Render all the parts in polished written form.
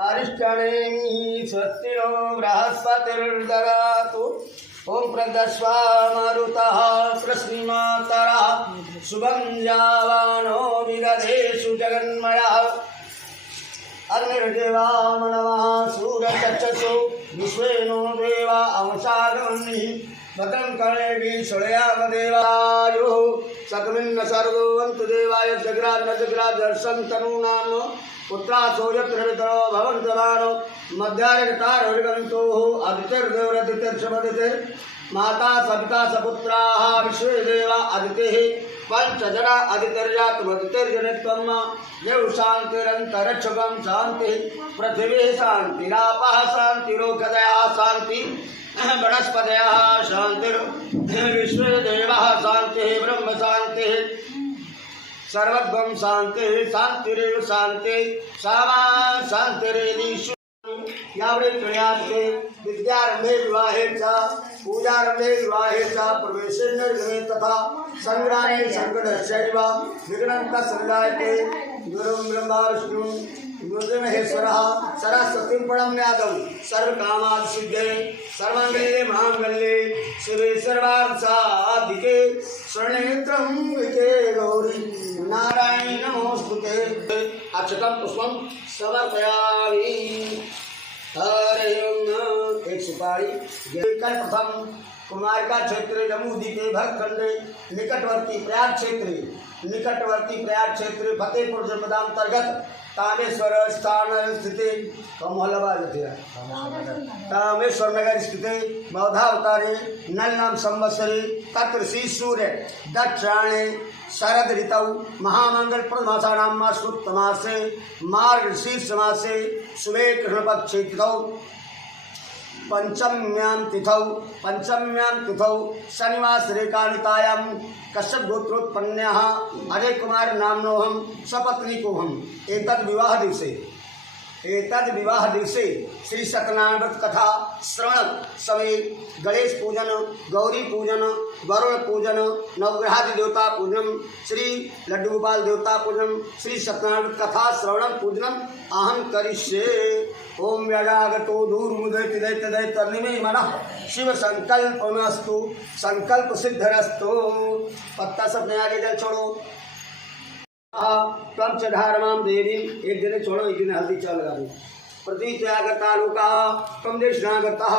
अरिष्टनेमि स्वस्ति नो बृहस्पतिर्ददातु। ओम प्रदस्वा मरुतः प्रश्निमातरः शुभं जावानो विदधेषु जगन्मयः। अग्निर्देवा मनवः सूरचक्षुषु विश्वेनो देवा अवसागमन्निः भद्रं कर्णेभिः शृणुयामदेवायुः सकमिन्न सर्वन्तु देवाय जगराज न जगराज दर्शन तनूनां पुत्रासो यत्र वितरो भवन्तमानो मध्यार्घतारविगन्तो अदितिर्देवरदितिर्षमदितिर् माता सपिता सपुत्राः विश्वे देवा अदितिः पंचजना अदितिर्जातमदितिर्जनित्वं देव शान्तिरन्तरिक्षं शान्तिः पृथिवी शान्तिरापः शान्तिरोगदया शान्ति वनस्पतयः शान्तिर्विश्वे देवः शान्तिः ब्रह्म शान्तिः सर्वद्वं शान्तिः शान्तिरेव शान्तिः सामा शान्तिरेदीषु यावड़े प्रयासे विद्यारंभे विवाहे च पूजारंभे विवाहे च प्रवेशे निर्गमे तथा संग्रामे संकटश्चैव विघ्नं तत्सञ्जायते गुरुं ब्रह्मा विष्णुं गुरुमहेश्वरः सरस्वतीं प्रणम्यादं सर्वकामादिसिद्धये सर्वमङ्गले महामङ्गले शिवे सर्वार्थसाधिके शरणेत्रम्बिके गौरी नारायणी नमोस्तुते। अक्षतं पुष्पं समर्पयामि। हरे ओम। एक सुपारी। कल प्रथम कुमारिका क्षेत्र जम्मूदी के भरतखंडे निकटवर्ती प्रयाग क्षेत्र फतेहपुर जनपदांतर्गत कामेश्वर स्थान स्थित कामेश्वर नगर स्थित बौद्धावतारे नल नाम संवत्सरे तत्र श्री सूर्य दक्षिणाणे शरद ऋतौ महामंगल प्रदमासानां मासोत्तमासे मार्गशीर्ष मासे शुभे कृष्णपक्षे तिथौ पंचम्यां तिथौ शनिवासरे कालिकायां कश्यप गोत्रोत्पन्नः अजय कुमार नाम्नोऽहं सपत्नीकोऽहम्। एतद् विवाह दिवसे श्री सत्यनारायण व्रत कथा श्रवण समय गणेश पूजन गौरी पूजन वरुण पूजन नवग्रहादि देवता पूजन श्री लड्डू गोपाल देवता पूजन श्री सत्यनारायण व्रत कथा श्रवण पूजनम अहम करिष्ये। ओम व्याजागतो दूर्मुदयतिदैत्यदैत्यनिमे मनः शिव संकल्पमस्तु संकल्प सिद्धरस्तु। पत्ता सब नया ले जल छोड़ो। तम च धारमां देवी एक दिन छोड़ो एक दिन हल्दी चावल लगा दो। प्रतीत्याग तालुका तम देशनागतः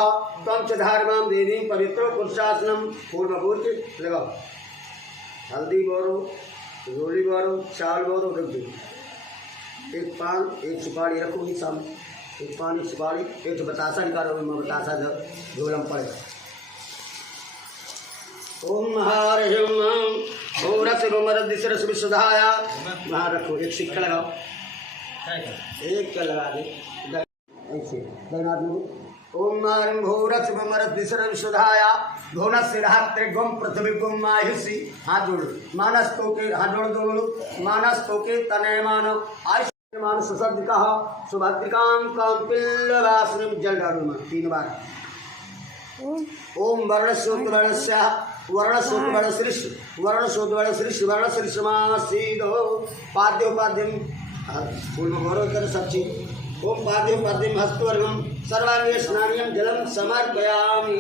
तम च धारमां देवी पवित्र पुरुषासनम पूर्णभूत लगाओ। हल्दी बोरो गोली बोरो चावल बोरो रख दो। एक पान एक सुपारी रखो ही सामने। एक पान एक सुपारी एक बतासा निकालो। मैं बतासा झोलम पड़ेगा। ओम हरे ओम भूरस रोमरदिसरस विशुद्धाया। वहाँ रखो एक सिक्का लगाओ। एक क्या लगा दे ऐसे ओम हरिं भूरस रोमरदिसरस विशुद्धाया धोनस्य धात्रिगुम पृथ्वीगुम माहिषि। हाथ जोड़ो मानस तो के हाथ जोड़ दो मानस तो के तनय मानव आयुष मानस सद्दिकः सुभद्रिकां कांपिल्लवासिनीं जल डालो। 3 बार। ओम वर्णस्योद्वर्णस्य वर्णस्योद्वर्णश्री वर्णश्रीमासीदो पाद्योपाद्यम फूल में गौरव कर सच्ची। ओम पाद्योपाद्यम हस्तवर्गम सर्वांगे स्नानियम जलम समर्पयामि।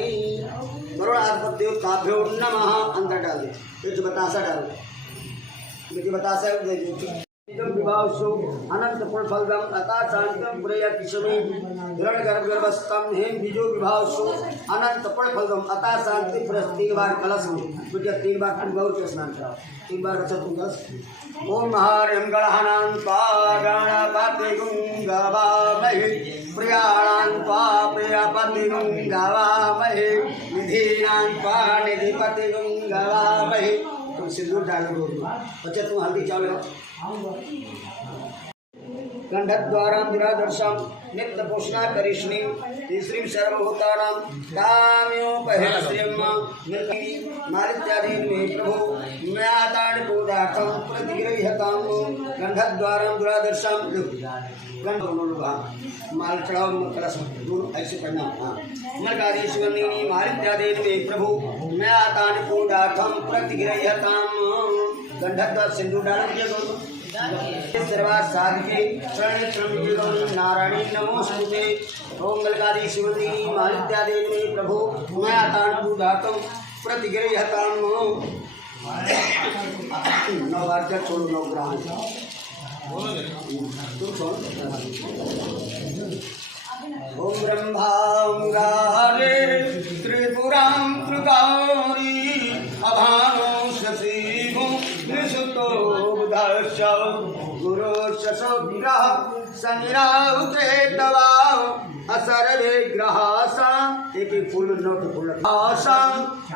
वरुणाधिपत्योताभ्यो नमः। अंदर डाल दे। एक बतासा डालो। देखिए बतासा विभावसु अनंत फलदम अता शांतम प्रिय किशमे हिरण गर्भस्थम हेम बीजो विभावसु अनंत फलदम अता शांति प्लस 3 बार कलश में बेटा 3 बार तुम गौर के स्नान कराओ। 3 बार अच्छा तुम कलश। ओम हरिं गणहनान्त्वा गणपति गवामहे प्रियाणान्त्वा प्रियपति गवामहे निधीनान्त्वा निधिपति गवामहे। तुम सिंदूर डालो। बच्चा तुम हल्दी चावल गंधद्वारां दुरादर्शां नित्य पोषणा करिष्णि तीसरीं सर्वभूतानां काम्योपहश्रियं मालित्यादीन् मे प्रभो म्यातानि पूजार्थं प्रतिगृह्यतां गंधद्वारां दुरादर्शां गंधोनुभा माल चढ़ाओ कलश दूर ऐसे पढ़ना। हाँ नकारीश्वरनी मालित्यादीन् मे प्रभो म्यातानि पूजार्थं प्रतिगृह्यतां गंधद्वार सिंदूर डाल दिया दोनों सर्वा साधके शरणे गौरी नारायणी नमोस्तुते। ओम गलकादि शिवती मालित्यादेवी प्रभु मया तान पूजातम प्रतिगृह्यताम। नौ बार छोड़ो, 9 ग्राम तुम छोड़। ओम ब्रह्मांगारे त्रिपुरां त्रिकारी अभानो शशिभो निषुतो बुधश्च गुरुश्च सौग्रह शनिराहुते तवा असर्वे ग्रहासा। एक फूल नोट फूल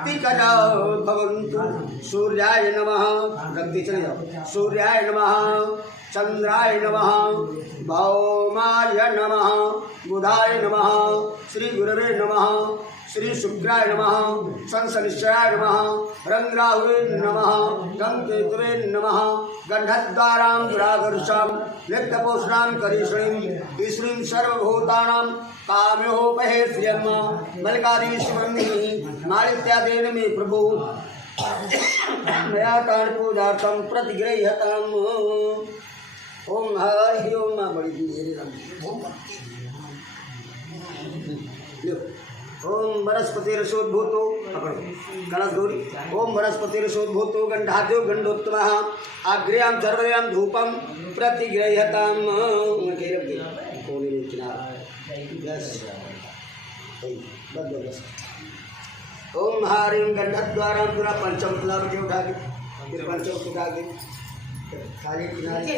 तिकजा भवन्तु। सूर्याय नमः, रखते चले जाओ। सूर्याय नमः, चंद्राय नमः, भौमाय नमः, बुधाय नमः, श्री गुरवे नमः, श्री शुक्राय नमः, शनिश्चराय नमः, रंगराहुवे नमः, गंगकेतुवे नमः, गंधद्वारां दुराधर्षां नित्यपोषणां करीश्वरीं ईश्वरीं सर्वभूतानां काम्योपहे श्रियम् मल्लिकार्जुनेश्वरी मालित्यादेन मे प्रभु मया तान पूजार्थं प्रतिगृह्यताम्। ओम हरि ओम। बड़ी ओम वनस्पति रसोद्भूतो कलश गौरी। ओम वनस्पति रसोद्भूतो गंधाद्यो गंडोत्तमः आग्र्यां सर्वयां धूपं प्रतिगृह्यताम्। ओम हरिं गंधद्वारां पूरा पंचम क्लब के उठा के फिर पंचम उठा के खाली किनारे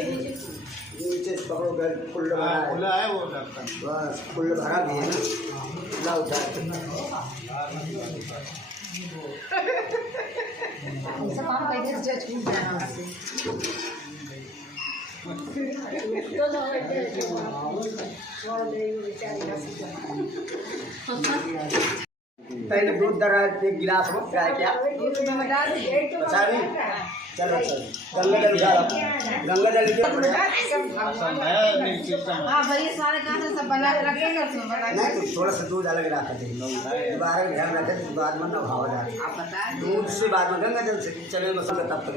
नीचे पकड़ो, फुल भरा है वो बस फुल भरा भी है ना उठा पहले दूध दरा एक गिलास में क्या क्या बचा नहीं। चलो गंगा जल उठा, गंगा जल नहीं तो थोड़ा सा दूध अलग रखा थे, दोबारा ध्यान रखे बाद में न भाव जाए। दूध से बाद में गंगा जल से चले मसल तब तक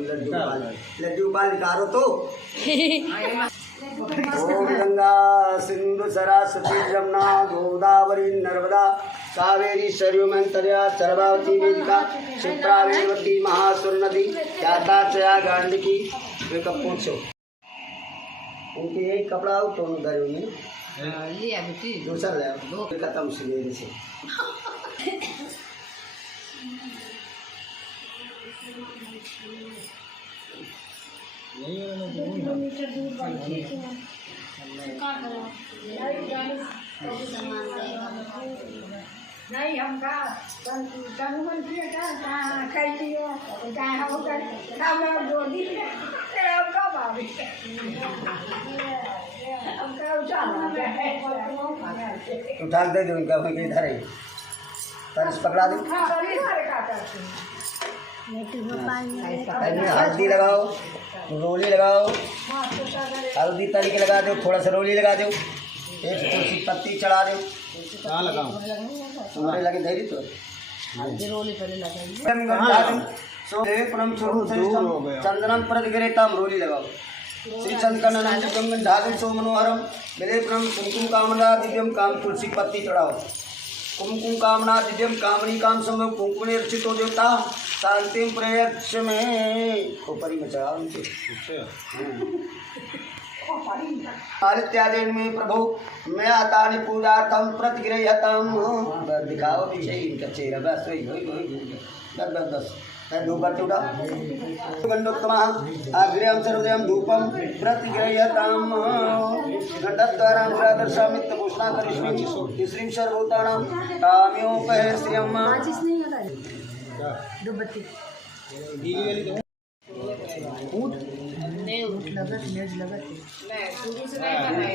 लड्डू उबाल निकालो तो। ओम गंगा सिंधु सरस्वती जमुना गोदावरी नर्मदा कावेरी सरयू मंतर्या चरवावती वेदिका क्षिप्रा वेदवती महासुर नदी याता चया गांडकी। वे कब पूछो उनके यही कपड़ा हो तो उधर में दूसरा ले दो खत्म सवेरे से। नहीं हमका तनुमन किया था कह लियो क्या हो कर हम दो दिन हमका भाभी हमका उठा दे दो उनका वहीं इधर है तरस पकड़ा दो। हल्दी लगाओ, रोली लगाओ, हल्दी तरीके लगा दो, थोड़ा सा रोली लगा दो, एक तुलसी पत्ती चढ़ा दो। कहाँ लगाओ तुम्हारे लगे धैर्य तो रोली चंदनम प्रतिगृहीताम रोली लगाओ। श्री चंदन ढाल सो मनोहरम विलेपनम कुमकुम कामना दिव्यम काम तुलसी पत्ती चढ़ाओ। कुमकुम कामना दिव्यम कामनी काम संभव कुमकुम अर्चित हो देवता शांति प्रयक्ष में खोपरी में चढ़ाओ उनके। आदित्यादेन में प्रभु मैं आतानि पूजार्थम प्रतिगृह्यताम। दिखाओ पीछे इनका चेहरा बस वही बस धूपति उठा गंडोत्तमः आग्र्यां सर्वदयं धूपं प्रतिगृह्यताम्। गंडद्वारां दुरादर्शामित्यभूषणा करिष्यति श्रीं सर्वभूतानां काम्योपहे श्रियम्।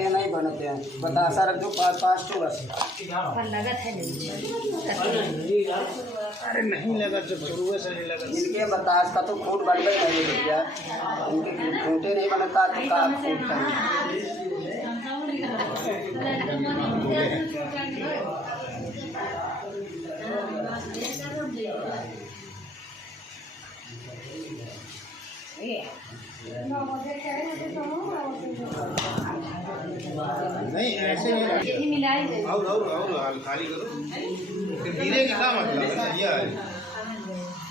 नहीं बनते हैं बतासा रख दो 5 तो बस लगत है अरे नहीं लगा जब शुरू से नहीं लगा इनके बतास का तो खूट बढ़ गया भैया इनके खूंटे नहीं बनता तो का खूट करें। नहीं ऐसे नहीं यही मिलाई दे और खाली करो फिर गिरेगी क्या मतलब ये है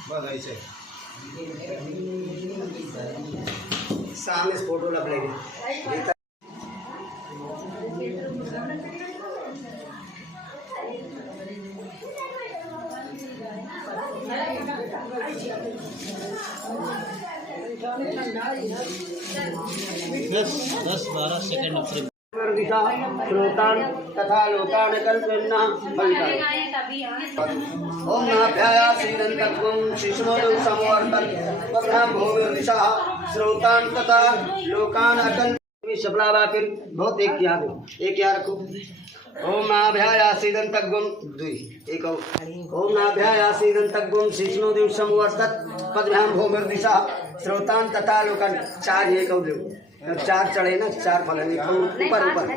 बस ऐसे सामने से फोटो लग लेगी दस 12 सेकंड दिशा श्रोतान तथा लोकान कल्पन्ना फलिता ओम नाभ्यायासीदन्तत्वं शिशुमोदौ समवर्तन पद्मां भूमिर्दिशा श्रोतान तथा लोकान अकल शबलावा फिर बहुत एक याद एक याद रखो ओम नाभ्यायासीदन्तत्वं दुई एक ओम नाभ्यायासीदन्तत्वं शिशुमोदौ समवर्तन पद्मां भूमिर्दिशा श्रोतान तथा लोकान चार एक और जब चार चढ़े ना चार फल है ऊपर ऊपर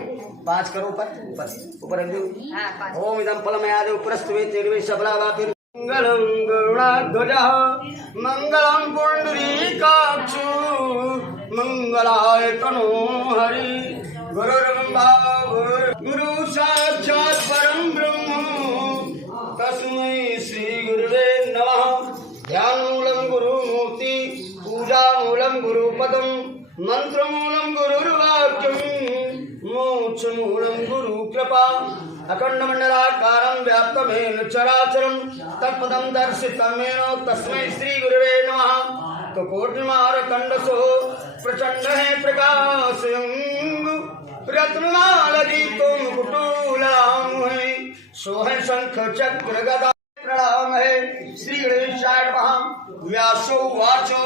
5 करो ऊपर ऊपर ऊपर रख दो ओम इदम फलम याद उपरस्तुवे तेरवे सबलावा फिर मंगलम गरुणाध्वजः मंगलम पुंडरीकाक्षु मंगलाय तनो हरि गुरुर्ब्रह्मा गुरु साक्षात् परम ब्रह्म तस्मै श्री गुरुवे नमः ध्यानमूलं गुरुमूर्ति पूजामूलं गुरुपदम् मंत्रमूलं गुरुर्वाक्यं मोक्षमूलं गुरुकृपा अखंडमंडलाकारं व्याप्तमेन चराचरं तत्पदं दर्शितमेन तस्मै श्री गुरुवे नमः तो कोटिमारकंडसो प्रचंड है प्रकाशं रत्नमालदीतो मुकुटोलाम है सोहै शंख चक्र गदा प्रणाम है श्री गणेशाय नमः व्यासो वाचो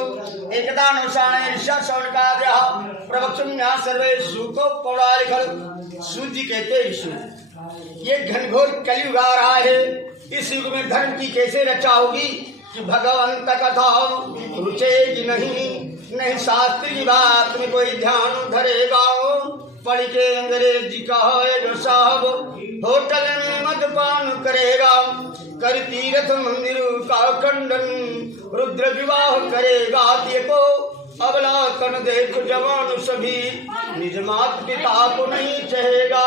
एकदानुसारे ऋषाशौनकादयः प्रवक्षुम्या सर्वे सुको पौराणिकल सूजी कहते ईश्वर ये घनघोर कलयुग आ रहा है इस युग में धर्म की कैसे रक्षा होगी कि भगवंत कथा रुचेगी नहीं शास्त्र की बात में कोई ध्यान धरेगा पढ़ के अंग्रेजी का है जो साहब होटल में मदपान करेगा कर तीर्थ मंदिर का खंडन रुद्र विवाह करेगा देखो अवलाकन देख जवान सभी निज मात पिता को नहीं चाहेगा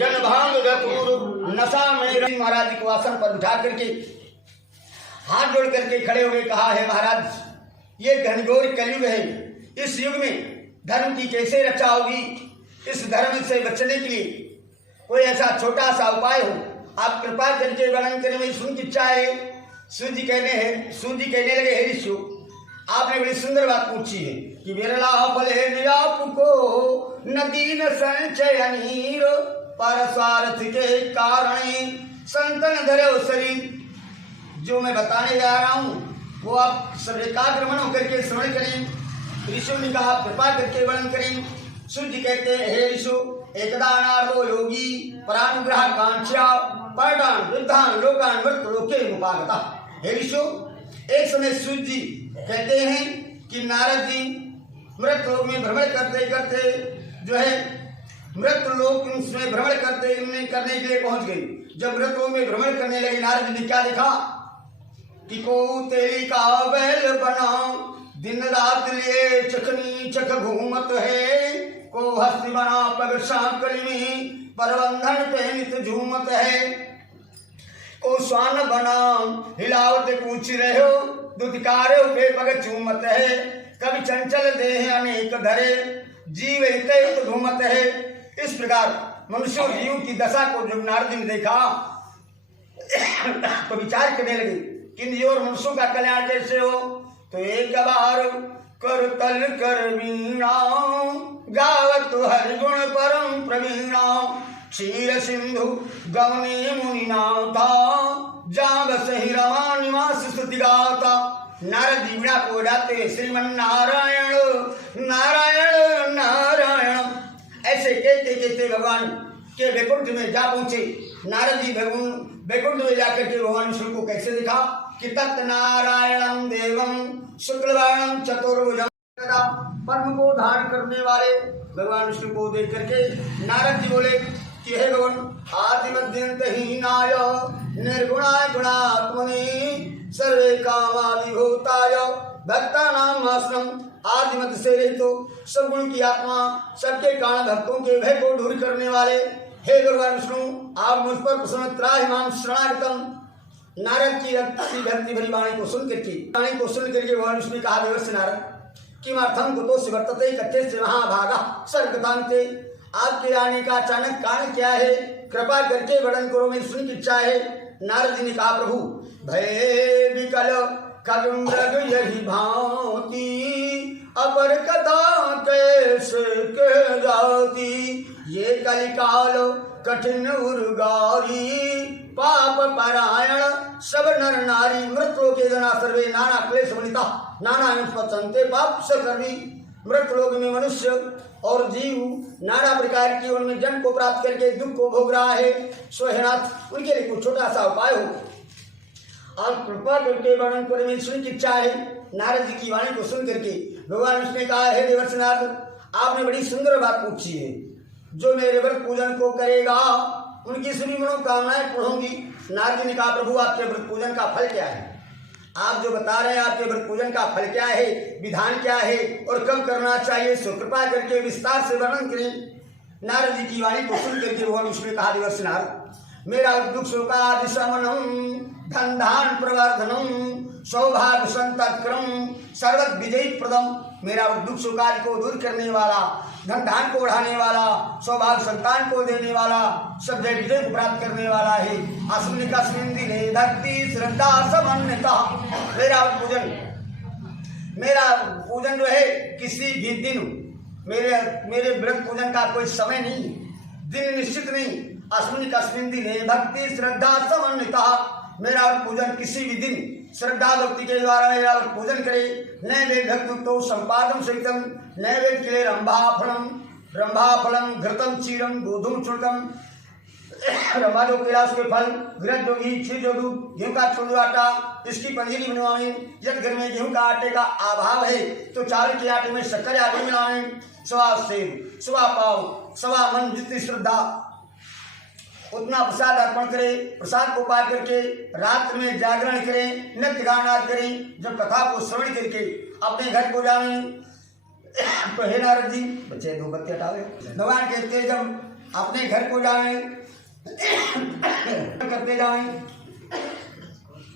जन भांग धतूर नशा में महाराज को आसन पर उठा करके हाथ जोड़ करके खड़े हुए कहा है महाराज ये घनघोर कलयुग है इस युग में धर्म की कैसे रक्षा होगी इस धर्म से बचने के लिए कोई ऐसा छोटा सा उपाय हो आप कृपा करके वर्णन करें मेरी सुन की इच्छा है सूजी कहने लगे हे ऋषि आपने बड़ी सुंदर बात पूछी है कि विरला फले निरापुको नदी न संचय नीर पर स्वार्थ के कारण संतन धरे शरीर जो मैं बताने जा रहा हूँ वो आप सब एकाग्र मन होकर के श्रवण करें ऋषि ने कहा कृपा करके वर्णन करें सूर्य कहते हैं हे ऋषि एकदा नारदो योगी परानुग्रह कांक्षा परडान वृद्धान लोकान मृत लोके मुपागता हे ऋषि एक समय सूर्य जी कहते हैं कि नारद जी मृत लोक में भ्रमण करते करते जो है मृत लोक में भ्रमण करने के लिए पहुंच गई जब मृत लोक में भ्रमण करने लगे नारद जी ने क्या देखा कि को तेली का बैल बना दिन रात लिए चखनी चख घूमत है को हस्ती बना पग सांकली में परबंधन पे नित झूमत है को स्वान बना हिलावत पूछ रहे हो दुतिकारे पे पग चूमत है कभी चंचल देह अनेक धरे जीव हित घूमत है इस प्रकार मनुष्य जीव की दशा को जब नारद ने देखा तो विचार करने लगे कि और मनुष्यों का कल्याण कैसे हो तो एक बार कर तल कर वीणा गावत हरि गुण परम प्रवीणा क्षीर सिंधु गवने मुनिना था जाब सही रमा निवास स्तुति गाता नारद जी वीणा को गाते श्रीमन नारायण नारायण नारायण ऐसे कहते कहते भगवान के वैकुंठ में जा पहुंचे नारद जी वैकुंठ में जाकर के भगवान विष्णु को कैसे देखा कि तत् नारायणम देवम शुक्लवर्णम चतुर्भुजम पद्म को धारण करने वाले भगवान विष्णु को देख करके नारद जी बोले कि हे भगवान आदि मध्यंत हीनाय निर्गुणाय गुणात्मने सर्वे कामादिभूताय भक्तानां आश्रम आदिमत से रहित सब गुण की आत्मा, सबके कारण भक्तों के भय को दूर करने वाले, हे भगवान विष्णु आप मुझ पर प्रसन्न त्राहिमाम शरणागतम। नारद की भक्ति भरी वाणी को सुन करके भगवान विष्णु ने कहा, देवर्षि नारद किमर्थम कुतो सिवर्तते कच्चे से महाभागा सर्गतांते। आपके आने का अचानक कारण क्या है, कृपा करके वर्णन करो, मेरी सुन की इच्छा है। नारद जी ने कहा, प्रभु भय विकल कलुमृग यही भांति, अपर कथा कैसे कह जाती। ये कलिकाल कठिन उर्गारी, पाप परायण सब नर नारी, मृत्यु के जना सर्वे नाना क्लेश वनिता, नाना पचनते पाप सकर्मी। मृत लोक में मनुष्य और जीव नाना प्रकार की उनमें जन्म को प्राप्त करके दुख को भोग रहा है। सोहनाथ उनके लिए कुछ छोटा सा उपाय हो, आप कृपा करके वर्णन करें, मेरी सुन की इच्छा है। नारद जी की वाणी को सुन करके भगवान विष्णु ने कहा, हे देवर्षि नारद आपने बड़ी सुंदर बात पूछी है। जो मेरे व्रत पूजन को करेगा उनकी सभी मनोकामनाएं पूर्ण होंगी। नारद जी ने कहा, प्रभु आपके व्रत पूजन का फल क्या है, आप जो बता रहे हैं आपके व्रत पूजन का फल क्या है, विधान क्या है और कब करना चाहिए, सो कृपा करके विस्तार से वर्णन करें। नारद जी की वाणी को सुन करके भगवान विष्णु ने कहा, देवर्षि नारद मेरा दुख शोकादि शमनम, धन धान प्रवर्धनम, सौभाग्य संतक्रम, सर्वत विजयी प्रदम। मेरा दुख शोकादि को दूर करने वाला, धन धान को बढ़ाने वाला, सौभाग्य संतान को देने वाला, सब जय विजय को प्राप्त करने वाला है। अस्मिन कस्मिन दिने भक्ति श्रद्धा समन्विता। मेरा पूजन जो है किसी भी दिन, मेरे व्रत पूजन का कोई समय नहीं, दिन निश्चित नहीं। अस्मिन कस्मिन दिने भक्ति श्रद्धा समन्विता। मेरा पूजन किसी भी दिन श्रद्धा भक्ति के द्वारा मेरा पूजन करे। नैवेद्य भक्तो संपादन सहितम, नैवेद्य के लिए रंभाफलम घृतम क्षीरम गोधूम चूर्णम, रंभा जो केला उसके फल, घृत जो घी, क्षीर जो दूध, गेहूं का चूर्ण आटा, इसकी पंजीरी बनवाएं। जब घर में गेहूं का आटे का अभाव है तो चावल के आटे में शक्कर आटे मिलाएं। सवा सेब, सवा पाव, सवा मन जितनी श्रद्धा उतना प्रसाद अर्पण करें। प्रसाद को पा करके रात्रि में जागरण करें, नृत्य गाना करें। जब कथा को श्रवण करके अपने घर को जाएं तो हे नारद जी, बच्चे दो बत्ती हटावे, भगवान कहते जब अपने घर को जाएं करते जाएं,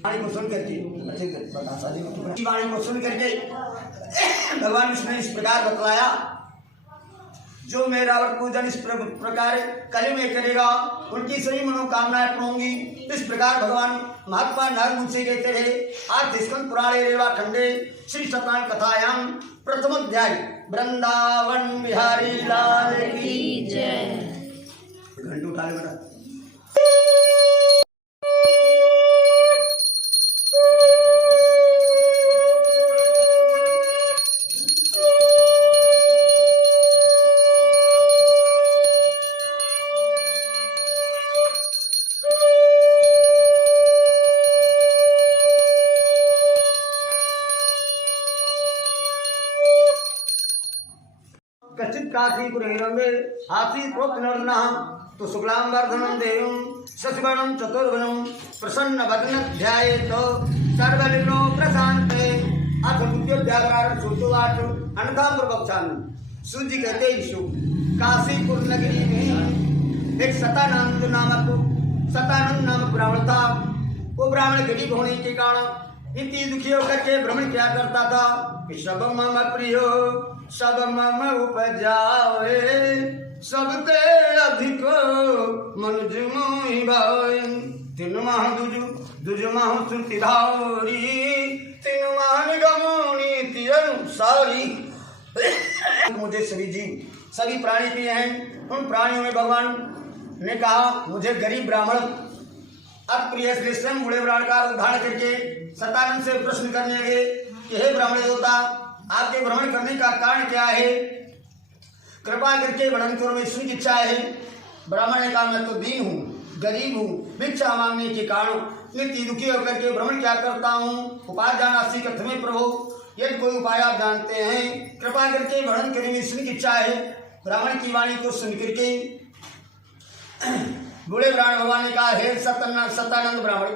वाणी को सुन करके वाणी को सुन करके भगवान विष्णु ने इस प्रकार बतलाया, जो मेरा व्रत पूजन इस प्रकार कली में करेगा उनकी सभी मनोकामनाएं पूर्ण होंगी। इस प्रकार भगवान महात्मा नारद मुझसे कहते रहे। आज स्कंद पुराणे रेवा खंडे श्री सत्यनारायण कथायाम प्रथम अध्याय। वृंदावन बिहारी लाल की जय। घंटे उठा ले बेटा। काशीपुरंगे आसीत् प्रोक्तनर्नः तो शुक्लांबरधनं देवं शशिवर्णं चतुर्भुजं प्रसन्नवदनं ध्यायेत् सर्वविघ्नो प्रशान्ते। अथ द्वितीयोऽध्याय श्रुतवाच अन्यथा प्रवक्ष्यामि। सूत जी कहते हैं, काशीपुर नगरी में एक सतानंद नामक ब्राह्मण था। वो ब्राह्मण गरीब होने के कारण इतनी दुखी होकर के भ्रमण क्या करता था कि सब मम प्रियो सब मम उपजावे, सबते अधिक मनुज मोहि भावे। तीन माह दुज माह श्रुति धारी, तीन माह गमोनी अनुसारी। मुझे सभी जीव सभी प्राणी प्रिय हैं। उन प्राणियों में भगवान ने कहा मुझे गरीब ब्राह्मण अप्रिय, इसलिए स्वयं बूढ़े ब्राह्मण का उद्धार करके सतानंद से प्रश्न करने लगे कि हे ब्राह्मण देवता, आपके भ्रमण करने का कारण क्या है, कृपा करके वर्णन करो, मेरी सुन की इच्छा है। ब्राह्मण ने कहा मैं तो दीन हूँ, गरीब हूँ, भिक्षा मांगने के कारण नित्य दुखी होकर के भ्रमण क्या करता हूँ। उपाय जाना सीखत में प्रभु, यदि कोई उपाय आप जानते हैं कृपा करके वर्णन करें, मेरी सुन की इच्छा है। ब्राह्मण की वाणी को सुन करके बूढ़े ब्राह्मण भगवान ने कहा हे सतानंद ब्राह्मण,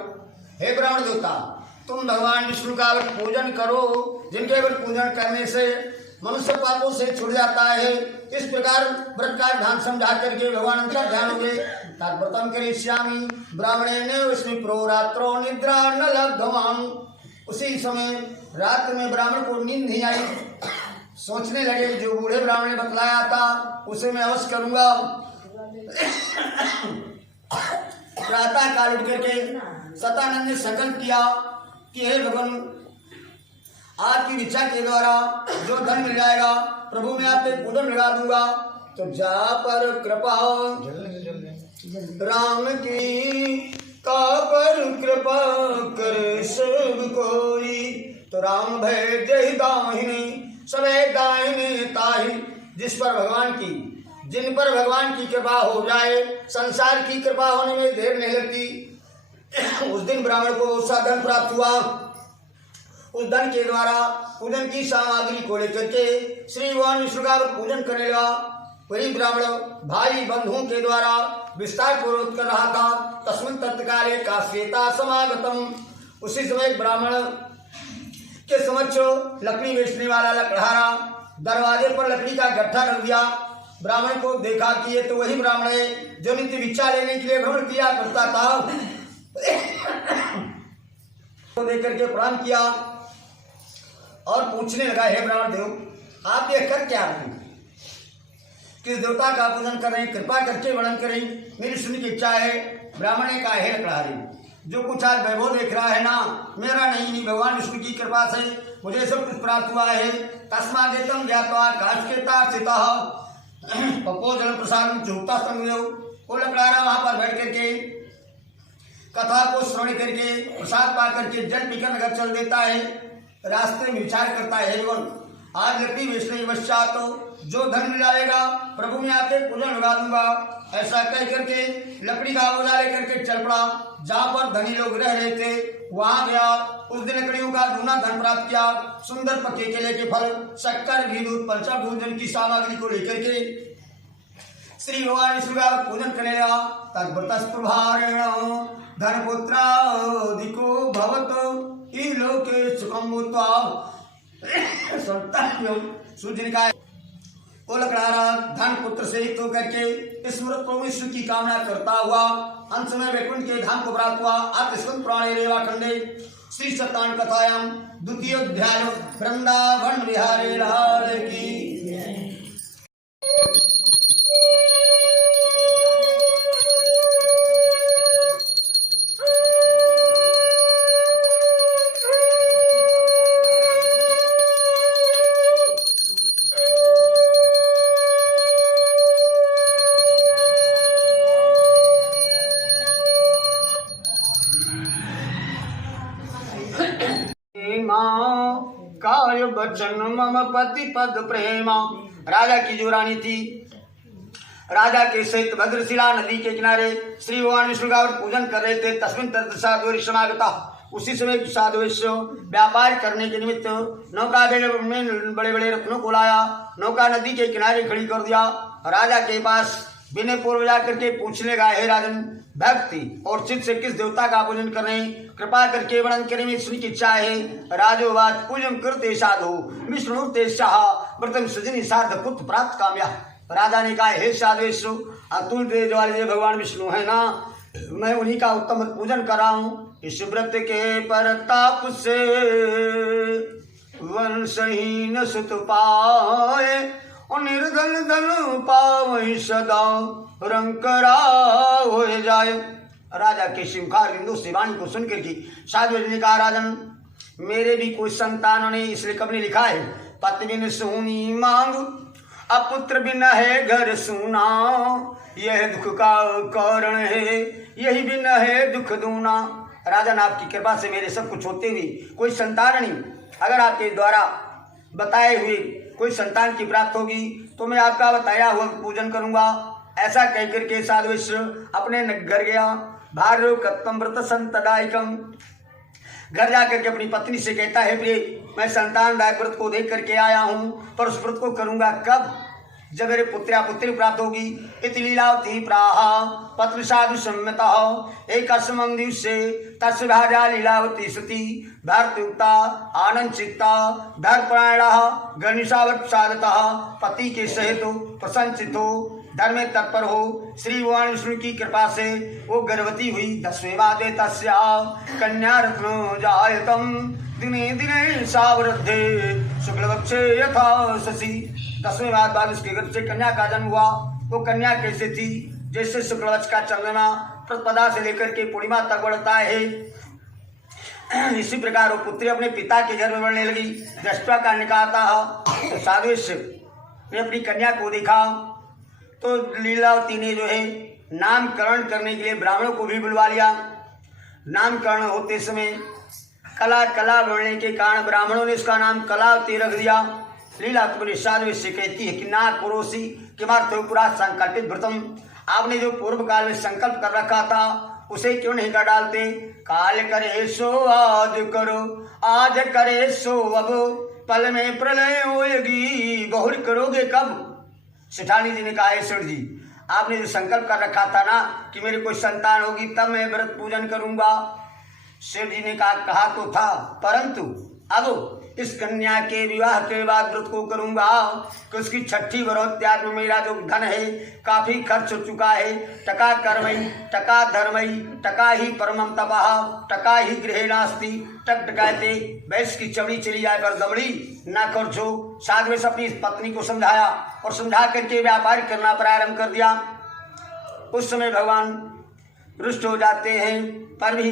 हे ब्राह्मण देवता, तुम भगवान विष्णु का व्रत पूजन करो, जिनके व्रत पूजन करने से मनुष्य पापों से छूट जाता है। इस प्रकार व्रत का ध्यान समझा करके भगवान अंतर ध्यान हो गए। व्रतम करिष्यामि ब्राह्मणेन उसमें प्रोरात्रो निद्रा न लब्धवाम। उसी समय रात में ब्राह्मण को नींद नहीं आई, सोचने लगे जो बूढ़े ब्राह्मण ने बतलाया था उसे मैं अवश्य करूंगा। प्रातः काल उठ करके सतानंद ने संकल्प किया कि हे भगवान, आपकी इच्छा के द्वारा जो धन मिल जाएगा प्रभु मैं आप पे पूजन लगा दूंगा। तो जा पर कृपा राम की, का पर कृपा कर सब कोई। तो राम भय जय दाहिनी सबे दाहिनी ताही। जिस पर भगवान की, जिन पर भगवान की कृपा हो जाए, संसार की कृपा होने में देर नहीं लगती। उस दिन ब्राह्मण को उसका धन प्राप्त हुआ। उस धन के द्वारा पूजन की सामग्री को लेकर के श्री भगवान विष्णु का पूजन करने लगा। वही ब्राह्मण भाई बंधुओं के द्वारा विस्तार पूर्वक कर रहा था। तस्मिन् तत्काले का श्वेता समागतम। उसी समय ब्राह्मण के समक्ष लकड़ी बेचने वाला लकड़हारा दरवाजे पर लकड़ी का गट्ठा रख दिया। ब्राह्मण को देखा कि ये तो वही ब्राह्मण है जो नित्य भिक्षा लेने के लिए भ्रमण किया करता था। तो देख करके प्रणाम किया और पूछने लगा, हे ब्राह्मण देव, आप ये कर क्या रहे हैं? किस देवता का पूजन कर रहे हैं? कृपा करके वर्णन करें, मेरी सुनने की इच्छा है। ब्राह्मण ने कहा, हे लकड़हारी, जो कुछ आज वैभव देख रहा है ना, मेरा नहीं भगवान विष्णु की कृपा से मुझे सब कुछ प्राप्त हुआ है। तस्मादेतम ज्ञात्वा काष्ठेता स्थितः पपो जल प्रसाद चुहता संगयो। वो लकड़हारा वहां पर बैठ करके कथा को श्रवण करके प्रसाद पा करके जल पीकर नगर चल देता है। रास्ते में विचार करता है, आज लकड़ी बेचने के पश्चात तो जो धन मिल जाएगा प्रभु मैं आपके पूजन लगा दूंगा। ऐसा कह करके लकड़ी का बोझा लेकर के चल पड़ा। जहाँ पर धनी लोग रह रहे थे वहां गया। उस दिन लकड़ियों का दूना धन प्राप्त किया। सुंदर पक्के केले के फल, शक्कर, घी, दूध, पंचा भोजन की सामग्री को लेकर के श्री भगवान विष्णु का पूजन करने लगा। तद्व्रतस्प्रभारेण धनपुत्रादिको भवत इलोके सुखम भूत्वा। सूर्य का वो लकड़हारा धन पुत्र से हित होकर के स्मृत प्रभु विष्णु की कामना करता हुआ अंत में वैकुंठ के धाम को प्राप्त हुआ। आत्मस्कंद पुराणे रेवा खंडे श्री सत्तान कथायाम द्वितीय अध्याय वृंदावन बिहारी लाल की। काय बचन मम पति पद प्रेमा। राजा की जो रानी थी, राजा के सहित भद्रशिला नदी के किनारे श्री भगवान विष्णु का पूजन कर रहे थे। तस्मिन् तत्र साधु समागता। उसी समय साधु विष्णु व्यापार करने के निमित्त नौका में बड़े बड़े रत्नों को लाया। नौका नदी के किनारे खड़ी कर दिया। राजा के पास विनय पूर्व जाकर के पूछने लगा, हे राजन, भक्ति और चित्त से किस देवता का पूजन कर रहे हैं? कृपा करके वर्णन करने में सुनी की इच्छा है। राजोवाच पूजन करते साधु विष्णु ते शाह व्रतम सजनी साध पुत्र प्राप्त काम्या। राजा ने कहा, हे साधु विष्णु, अतुल तेज वाले भगवान विष्णु है ना, मैं उन्हीं का उत्तम पूजन कर रहा हूँ। इस व्रत के परताप से वंशहीन सुत पाए और निर्धन धन पावै सदा रंकरा हो जाए। राजा के शिवकार बिंदु से वाणी को सुनकर की साधु ने कहा, राजन, मेरे भी कोई संतान नहीं, इसलिए कब ने लिखा है, पति बिन सोनी मांग अपुत्र बिन है घर सुना। यह दुख का कारण है, यही बिन है दुख दूना। राजन, आपकी कृपा से मेरे सब कुछ होते हुए कोई संतान नहीं। अगर आपके द्वारा बताए हुए कोई संतान की प्राप्त होगी तो मैं आपका बताया हुआ पूजन करूंगा। ऐसा कहकर के साधु विष्णु अपने घर गया। भार्यो कत्तम व्रत संतदायकम। घर जाकर के अपनी पत्नी से कहता है, प्रिय, मैं संतानदायक व्रत को देख करके आया हूँ, पर उस व्रत को करूंगा कब? जब मेरे पुत्र्या पुत्री प्राप्त होगी इति लीलावती प्राह पत्र साधु सम्मत एक दिवसे तस्य भार्या लीलावती सती भर्तयुक्ता आनंद चित्ता धर्मपरायण गणेशावत्सादतः पति के सहित प्रसन्नचित हो धर्म में तत्पर हो श्री भगवान विष्णु की कृपा से वो गर्भवती हुई 10वें मादे तस्या कन्या रत्नो जायतम दिने दिने सावृद्धे शुक्लवक्षे यथा शशि 10वें बाद उसके गर्भ से कन्या का जन्म हुआ। वो कन्या कैसे थी? जैसे शुक्लवक्ष का चंद्रमा प्रतिपदा से लेकर के पूर्णिमा तक बढ़ता है, इसी प्रकार वो पुत्री अपने पिता के घर में बढ़ने लगी। दृष्टा का निकाता तो साधुष्य ने अपनी कन्या को देखा तो लीलावती ने जो है नामकरण करने के लिए ब्राह्मणों को भी बुलवा लिया। नामकरण होते समय कला बढ़ने के कारण ब्राह्मणों ने इसका नाम कलावती रख दिया। लीलावती साधु से कहती है कि ना पुरोसी किमार्थपुरा संकल्पित व्रतम, आपने जो पूर्व काल में संकल्प कर रखा था उसे क्यों नहीं कर डालते? काल करे सो आज करो, आज करे सो अब, पल में प्रलय होएगी, बहुर करोगे कब? सेठानी जी ने कहा ईश्वर जी, आपने जो संकल्प कर रखा था ना कि मेरी कोई संतान होगी तब मैं व्रत पूजन करूंगा। शिव जी ने कहा तो था, परंतु अब इस कन्या के विवाह के बाद व्रत को करूंगा कि उसकी छठी वरोत्याग में मेरा जो धन है काफी खर्च हो चुका है। टका कर्मई टका धर्मई टका ही परमम तपः टका ही गृहे नास्ति टक टकाते, वैश्य की चमड़ी चली जाए पर दमड़ी न खर्चो। साधु में अपनी पत्नी को समझाया और समझा करके व्यापार करना प्रारंभ कर दिया। उस समय भगवान रुष्ट हो जाते हैं, पर भी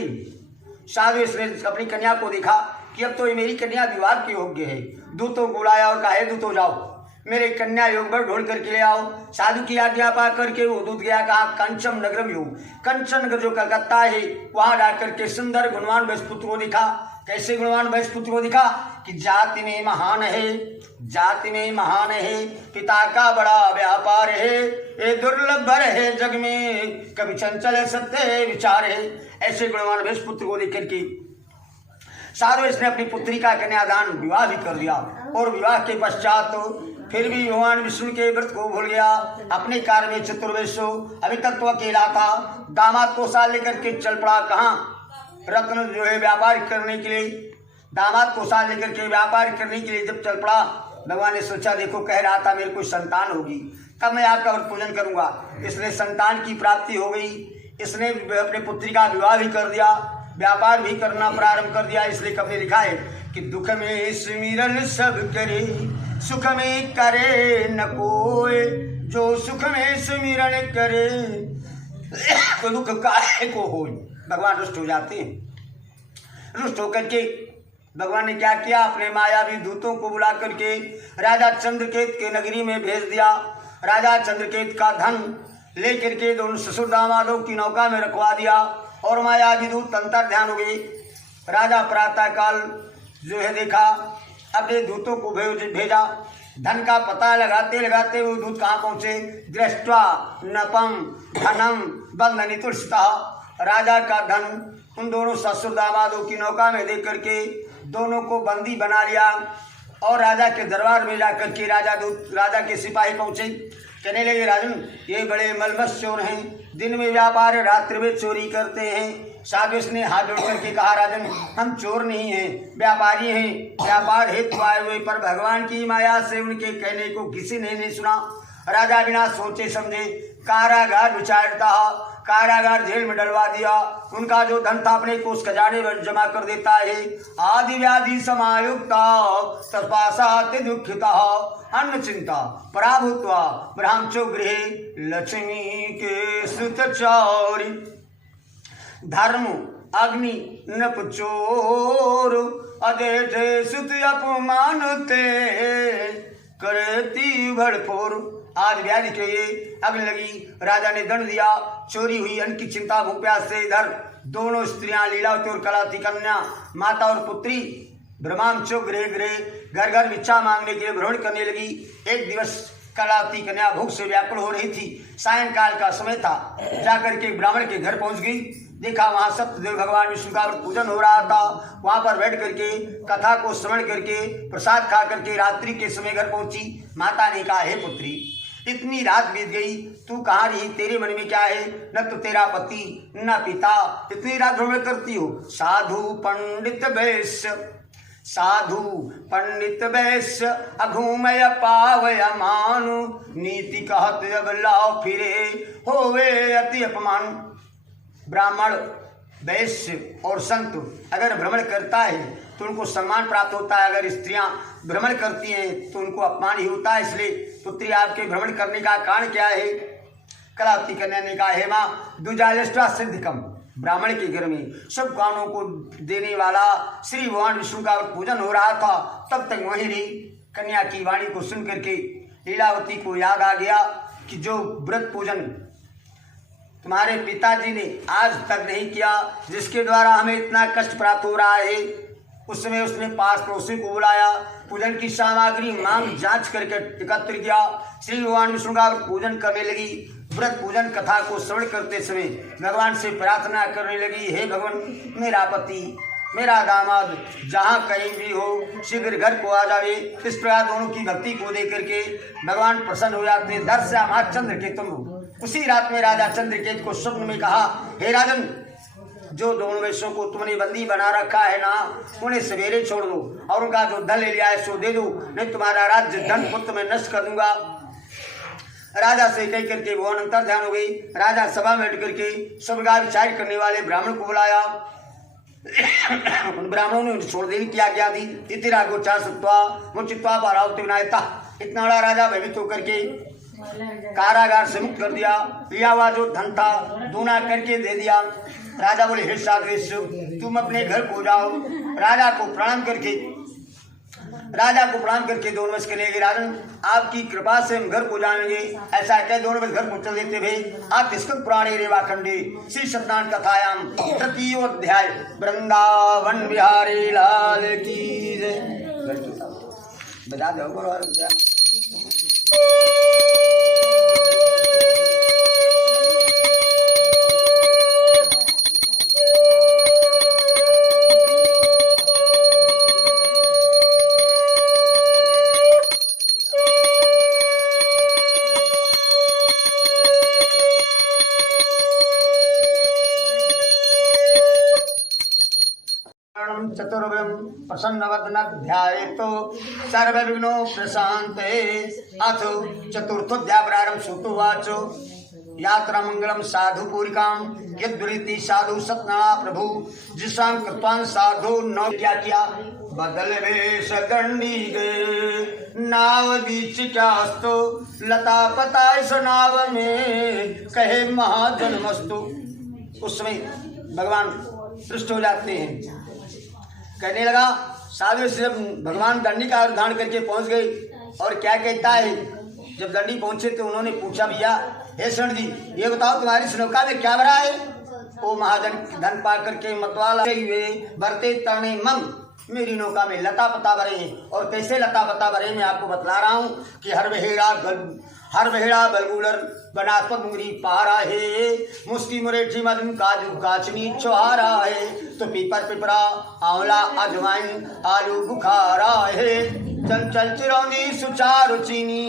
साधु ने अपनी कन्या को देखा कि अब तो ये मेरी कन्या विवाह के योग्य है। दूतों को बुलाया और कहा दूतों जाओ मेरे कन्या योग पर ढूंढ करके ले आओ। साधु की आज्ञा पा करके वो दूत गया, कहा कंचन नगरम योग, कंचन नगर जो कलकत्ता है वहां जाकर के सुंदर गुणवान वैश्यपुत्र को दिखा। कैसे गुणवान वैश्यपुत्र को दिखा कि जाति में महान है, जाति में महान है, पिता का बड़ा व्यापार है, ये दुर्लभ भर है जग में, कभी चंचल सत्य विचार है। ऐसे गुणवान वैश्यपुत्र को लेकर के साधु इसने अपनी पुत्री का कन्यादान विवाह भी कर दिया। और विवाह के पश्चात तो फिर भी भगवान विष्णु के व्रत को भूल गया। अपने कार्य में चतुर्वेशो अभी तक तो अकेला था। दामाद को साथ लेकर के चल पड़ा कहाँ? रत्न जो है व्यापार करने के लिए, दामाद को साथ लेकर के व्यापार करने के लिए जब चल पड़ा, भगवान ने सोचा देखो कह रहा था मेरे को संतान होगी तब मैं आपका व्रत पूजन करूंगा। इसलिए संतान की प्राप्ति हो गई। इसने अपने पुत्री का विवाह भी कर दिया, व्यापार भी करना प्रारंभ कर दिया। इसलिए कभी लिखा है कि दुख में सुमिरन सब करे, सुख में करे न कोई, जो सुख में सुमिरन करे तो दुख काहे को हो। भगवान रुष्ट हो जाते हैं। रुष्ट होकर के भगवान ने क्या किया? अपने मायावी दूतों को बुला करके राजा चंद्रकेत के नगरी में भेज दिया। राजा चंद्रकेत का धन लेकर के दोनों ससुर दामादों की नौका में रखवा दिया और मायावी दूत अंतर ध्यान हो गए। राजा प्रातः काल जो है देखा, अपने दूतों को भेजा। धन का पता लगाते लगाते वो दूत कहाँ पहुँचे? दृष्ट्वा नपम धनम बंधनी तुष्टा, राजा का धन उन दोनों ससुर दामादों की नौका में देख करके दोनों को बंदी बना लिया। और राजा के दरबार में जाकर के राजा के सिपाही पहुँचे। कहने लगे राजन ये बड़े मलमस चोर हैं, दिन में व्यापार रात्रि में चोरी करते हैं। साधु ने हाथ जोड़ करके कहा राजन हम चोर नहीं हैं, व्यापारी हैं, व्यापार हेतु आए हुए। पर भगवान की माया से उनके कहने को किसी ने नहीं सुना। राजा बिना सोचे समझे कारागार विचारता, कारागार जेल में डलवा दिया। उनका जो धन था अपने कोष खजाने में जमा कर देता है। आदि व्याधि समायुक्ता तत्पासाति दुखिता अन्न चिंता पराभूत्वा ब्रह्मचो गृहे लक्ष्मी के सुत चौरी, धर्म अग्नि नप चोर अदेठे सुत अपमानते करती भड़पोर। आज व्याधि के ये अग्नि लगी, राजा ने दंड दिया, चोरी हुई, अन्न की चिंता भूख प्यास से। इधर दोनों स्त्रियां लीलावती और कलावती कन्या माता और पुत्री ब्रह्मांचो गृह गृह घर घर भिक्षा मांगने के लिए भ्रमण करने लगी। एक दिवस कलावती कन्या भूख से व्याकुल हो रही थी। सायंकाल का समय था, जाकर के ब्राह्मण के घर पहुंच गई। देखा वहां सत्यदेव भगवान विष्णु का पूजन हो रहा था। वहां पर बैठ करके कथा को श्रवण करके प्रसाद खा करके रात्रि के समय घर पहुंची। माता ने कहा हे पुत्री इतनी रात बीत गई, तू कहाँ रही? तेरे मन में क्या है? न तो तेरा पति न पिता, इतनी रात भ्रमण करती हो। साधु पंडित वैश्य, साधु पंडित वैश्य अघूमय पावय मानु, नीति कहत जब लाओ फिरे होवे अति अपमान। ब्राह्मण, वैश्य और संत अगर भ्रमण करता है तो उनको सम्मान प्राप्त होता है, अगर स्त्रियां भ्रमण करती हैं तो उनको अपमान ही होता है। इसलिए पुत्री आपके भ्रमण करने का कारण क्या है? कलावती कन्या ने कहा, हे माँ द्विजालिष्टा सिद्धिकम, ब्राह्मण के घर में सब कामों को देने वाला श्री भगवान विष्णु का पूजन हो रहा था, तब तक वहीं रही। कन्या की वाणी को सुन करके लीलावती को याद आ गया कि जो व्रत पूजन तुम्हारे पिताजी ने आज तक नहीं किया, जिसके द्वारा हमें इतना कष्ट प्राप्त हो रहा है, उस समय उसने पास पड़ोसी को बुलाया, पूजन की सामग्री मांग जांच करके एकत्र किया। श्री भगवान विष्णु का पूजन करने लगी। व्रत पूजन कथा को श्रवण करते समय भगवान से प्रार्थना करने लगी, हे भगवान मेरा पति मेरा दामाद जहाँ कहीं भी हो शीघ्र घर को आ जावे। इस प्रकार दोनों की भक्ति को देख करके भगवान प्रसन्न हो जाते। दर्शयामा चंद्रकेतुम, उसी रात में राजा चंद्रकेतु को स्वप्न में कहा, हे राजन जो दोनों वैश्यों को तुमने बंदी बना रखा है ना, उन्हें सवेरे छोड़ दो और उनका जो धन ले लिया है सो दे दो, नहीं तुम्हारा राज्य धन पुत्र में नष्ट कर दूंगा। राजा से कह करके भगवान अंतर ध्यान हो गई। राजा सभा में बैठ करके स्वर्गा विचार करने वाले ब्राह्मण को बुलाया। उन ब्राह्मणों ने छोड़ देने की आज्ञा दी। इतिरा गोचार सत्वा मुचित्वा पारावती विनायता, इतना बड़ा राजा भयभीत होकर के कारागार से मुक्त कर दिया। लिया हुआ जो धन था दूना करके दे दिया। राजा बोले, हे साधवेश तुम अपने घर को जाओ। राजा को प्रणाम करके दोनों वैश्य कहने लगे, राजन आपकी कृपा से हम घर को जाएंगे। ऐसा कह दोनों वैश्य घर को चल देते भाई। आतिष्कृत पुराणे रेवा खंडे श्री सत्यनारायण कथायाम तृतीयोध्याय। वृंदावन बिहारी लाल की जय। बजा दो। चतुर्विम प्रसन्नवदनध्यायेतो सर्वविघ्नो प्रशान्ते। अथ चतुर्थोऽध्याय प्रारंभ। श्रुतुवाचो यात्रा मंगलम साधु पूरिकाम यद्वृत्ति साधु सतना प्रभु जिसाम कृत्वान साधु नौ। क्या किया? बदल वेश गंडी गए नाव बीच क्यास्तो लता पता इस नाव में कहे महाजन्मस्तु। उस समय भगवान सृष्ट हो जाते हैं। कहने लगा, साधु से भगवान दंडी का धारण करके पहुंच गए और क्या कहता है? जब दंडी पहुंचे तो उन्होंने पूछा, भैया हे शरण जी ये बताओ तुम्हारी नौका में क्या भरा है? ओ महाजन धन पा करके मतवाला हुए भरते तने मम, मेरी नौका में लता पता भरे हैं। और कैसे लता पता भरे मैं आपको बतला रहा हूँ कि हर बहेड़ा बलगुलर बनास्पत मुंगरी पहारा है, मुस्की मुरेठी मदन काजू काचनी चौहारा है, तो पीपर पिपरा आंवला अजवाइन आलू बुखारा है, चंचल चिरौनी सुचारू चीनी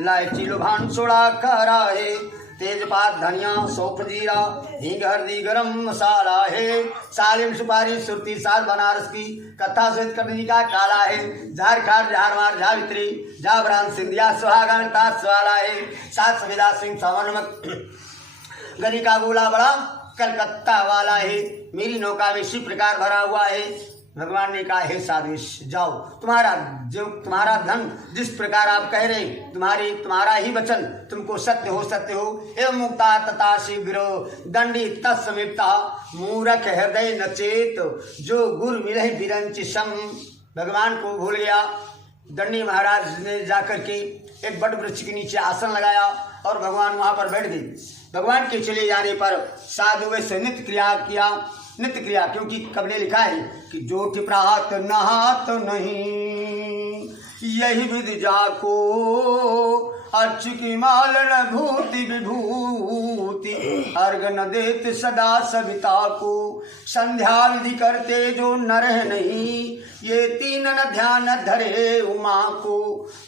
इलायची लुभान सोड़ा खरा है, तेजपात धनिया सौंफ जीरा हींग हल्दी गरम मसाला है, सालिम सुपारी सुरती साल बनारस की कथा से करनी का काला है, झारखंड झारवार झावित्री जाबरान सिंधिया सुहागन ताज वाला है, सात सविदा सिंह सामनमक गनी का गोला बड़ा कलकत्ता वाला है, मेरी नौका में इसी प्रकार भरा हुआ है। भगवान ने कहा, हे साधुष जाओ, तुम्हारा धन जिस प्रकार आप कह रहे तुम्हारा ही वचन तुमको सत्य हो एवं मुक्ता तथा शीघ्र दंडी तत्समीपता मूरख हृदय नचेत जो गुरु मिले बिरंच सम। भगवान को भूल गया। दंडी महाराज ने जाकर के एक बड़ वृक्ष के नीचे आसन लगाया और भगवान वहां पर बैठ गए। भगवान के चले जाने पर साधु वैसे नित्य क्रिया, क्योंकि कब ने लिखा है कि जो टिपरात नहात नहीं यही विधि जाको अच्युकी मालन भूति विभूति अर्घ न देत सदा सविता को। संध्या विधि करते जो नर नहीं, ये तीन न ध्यान धरे उमा को।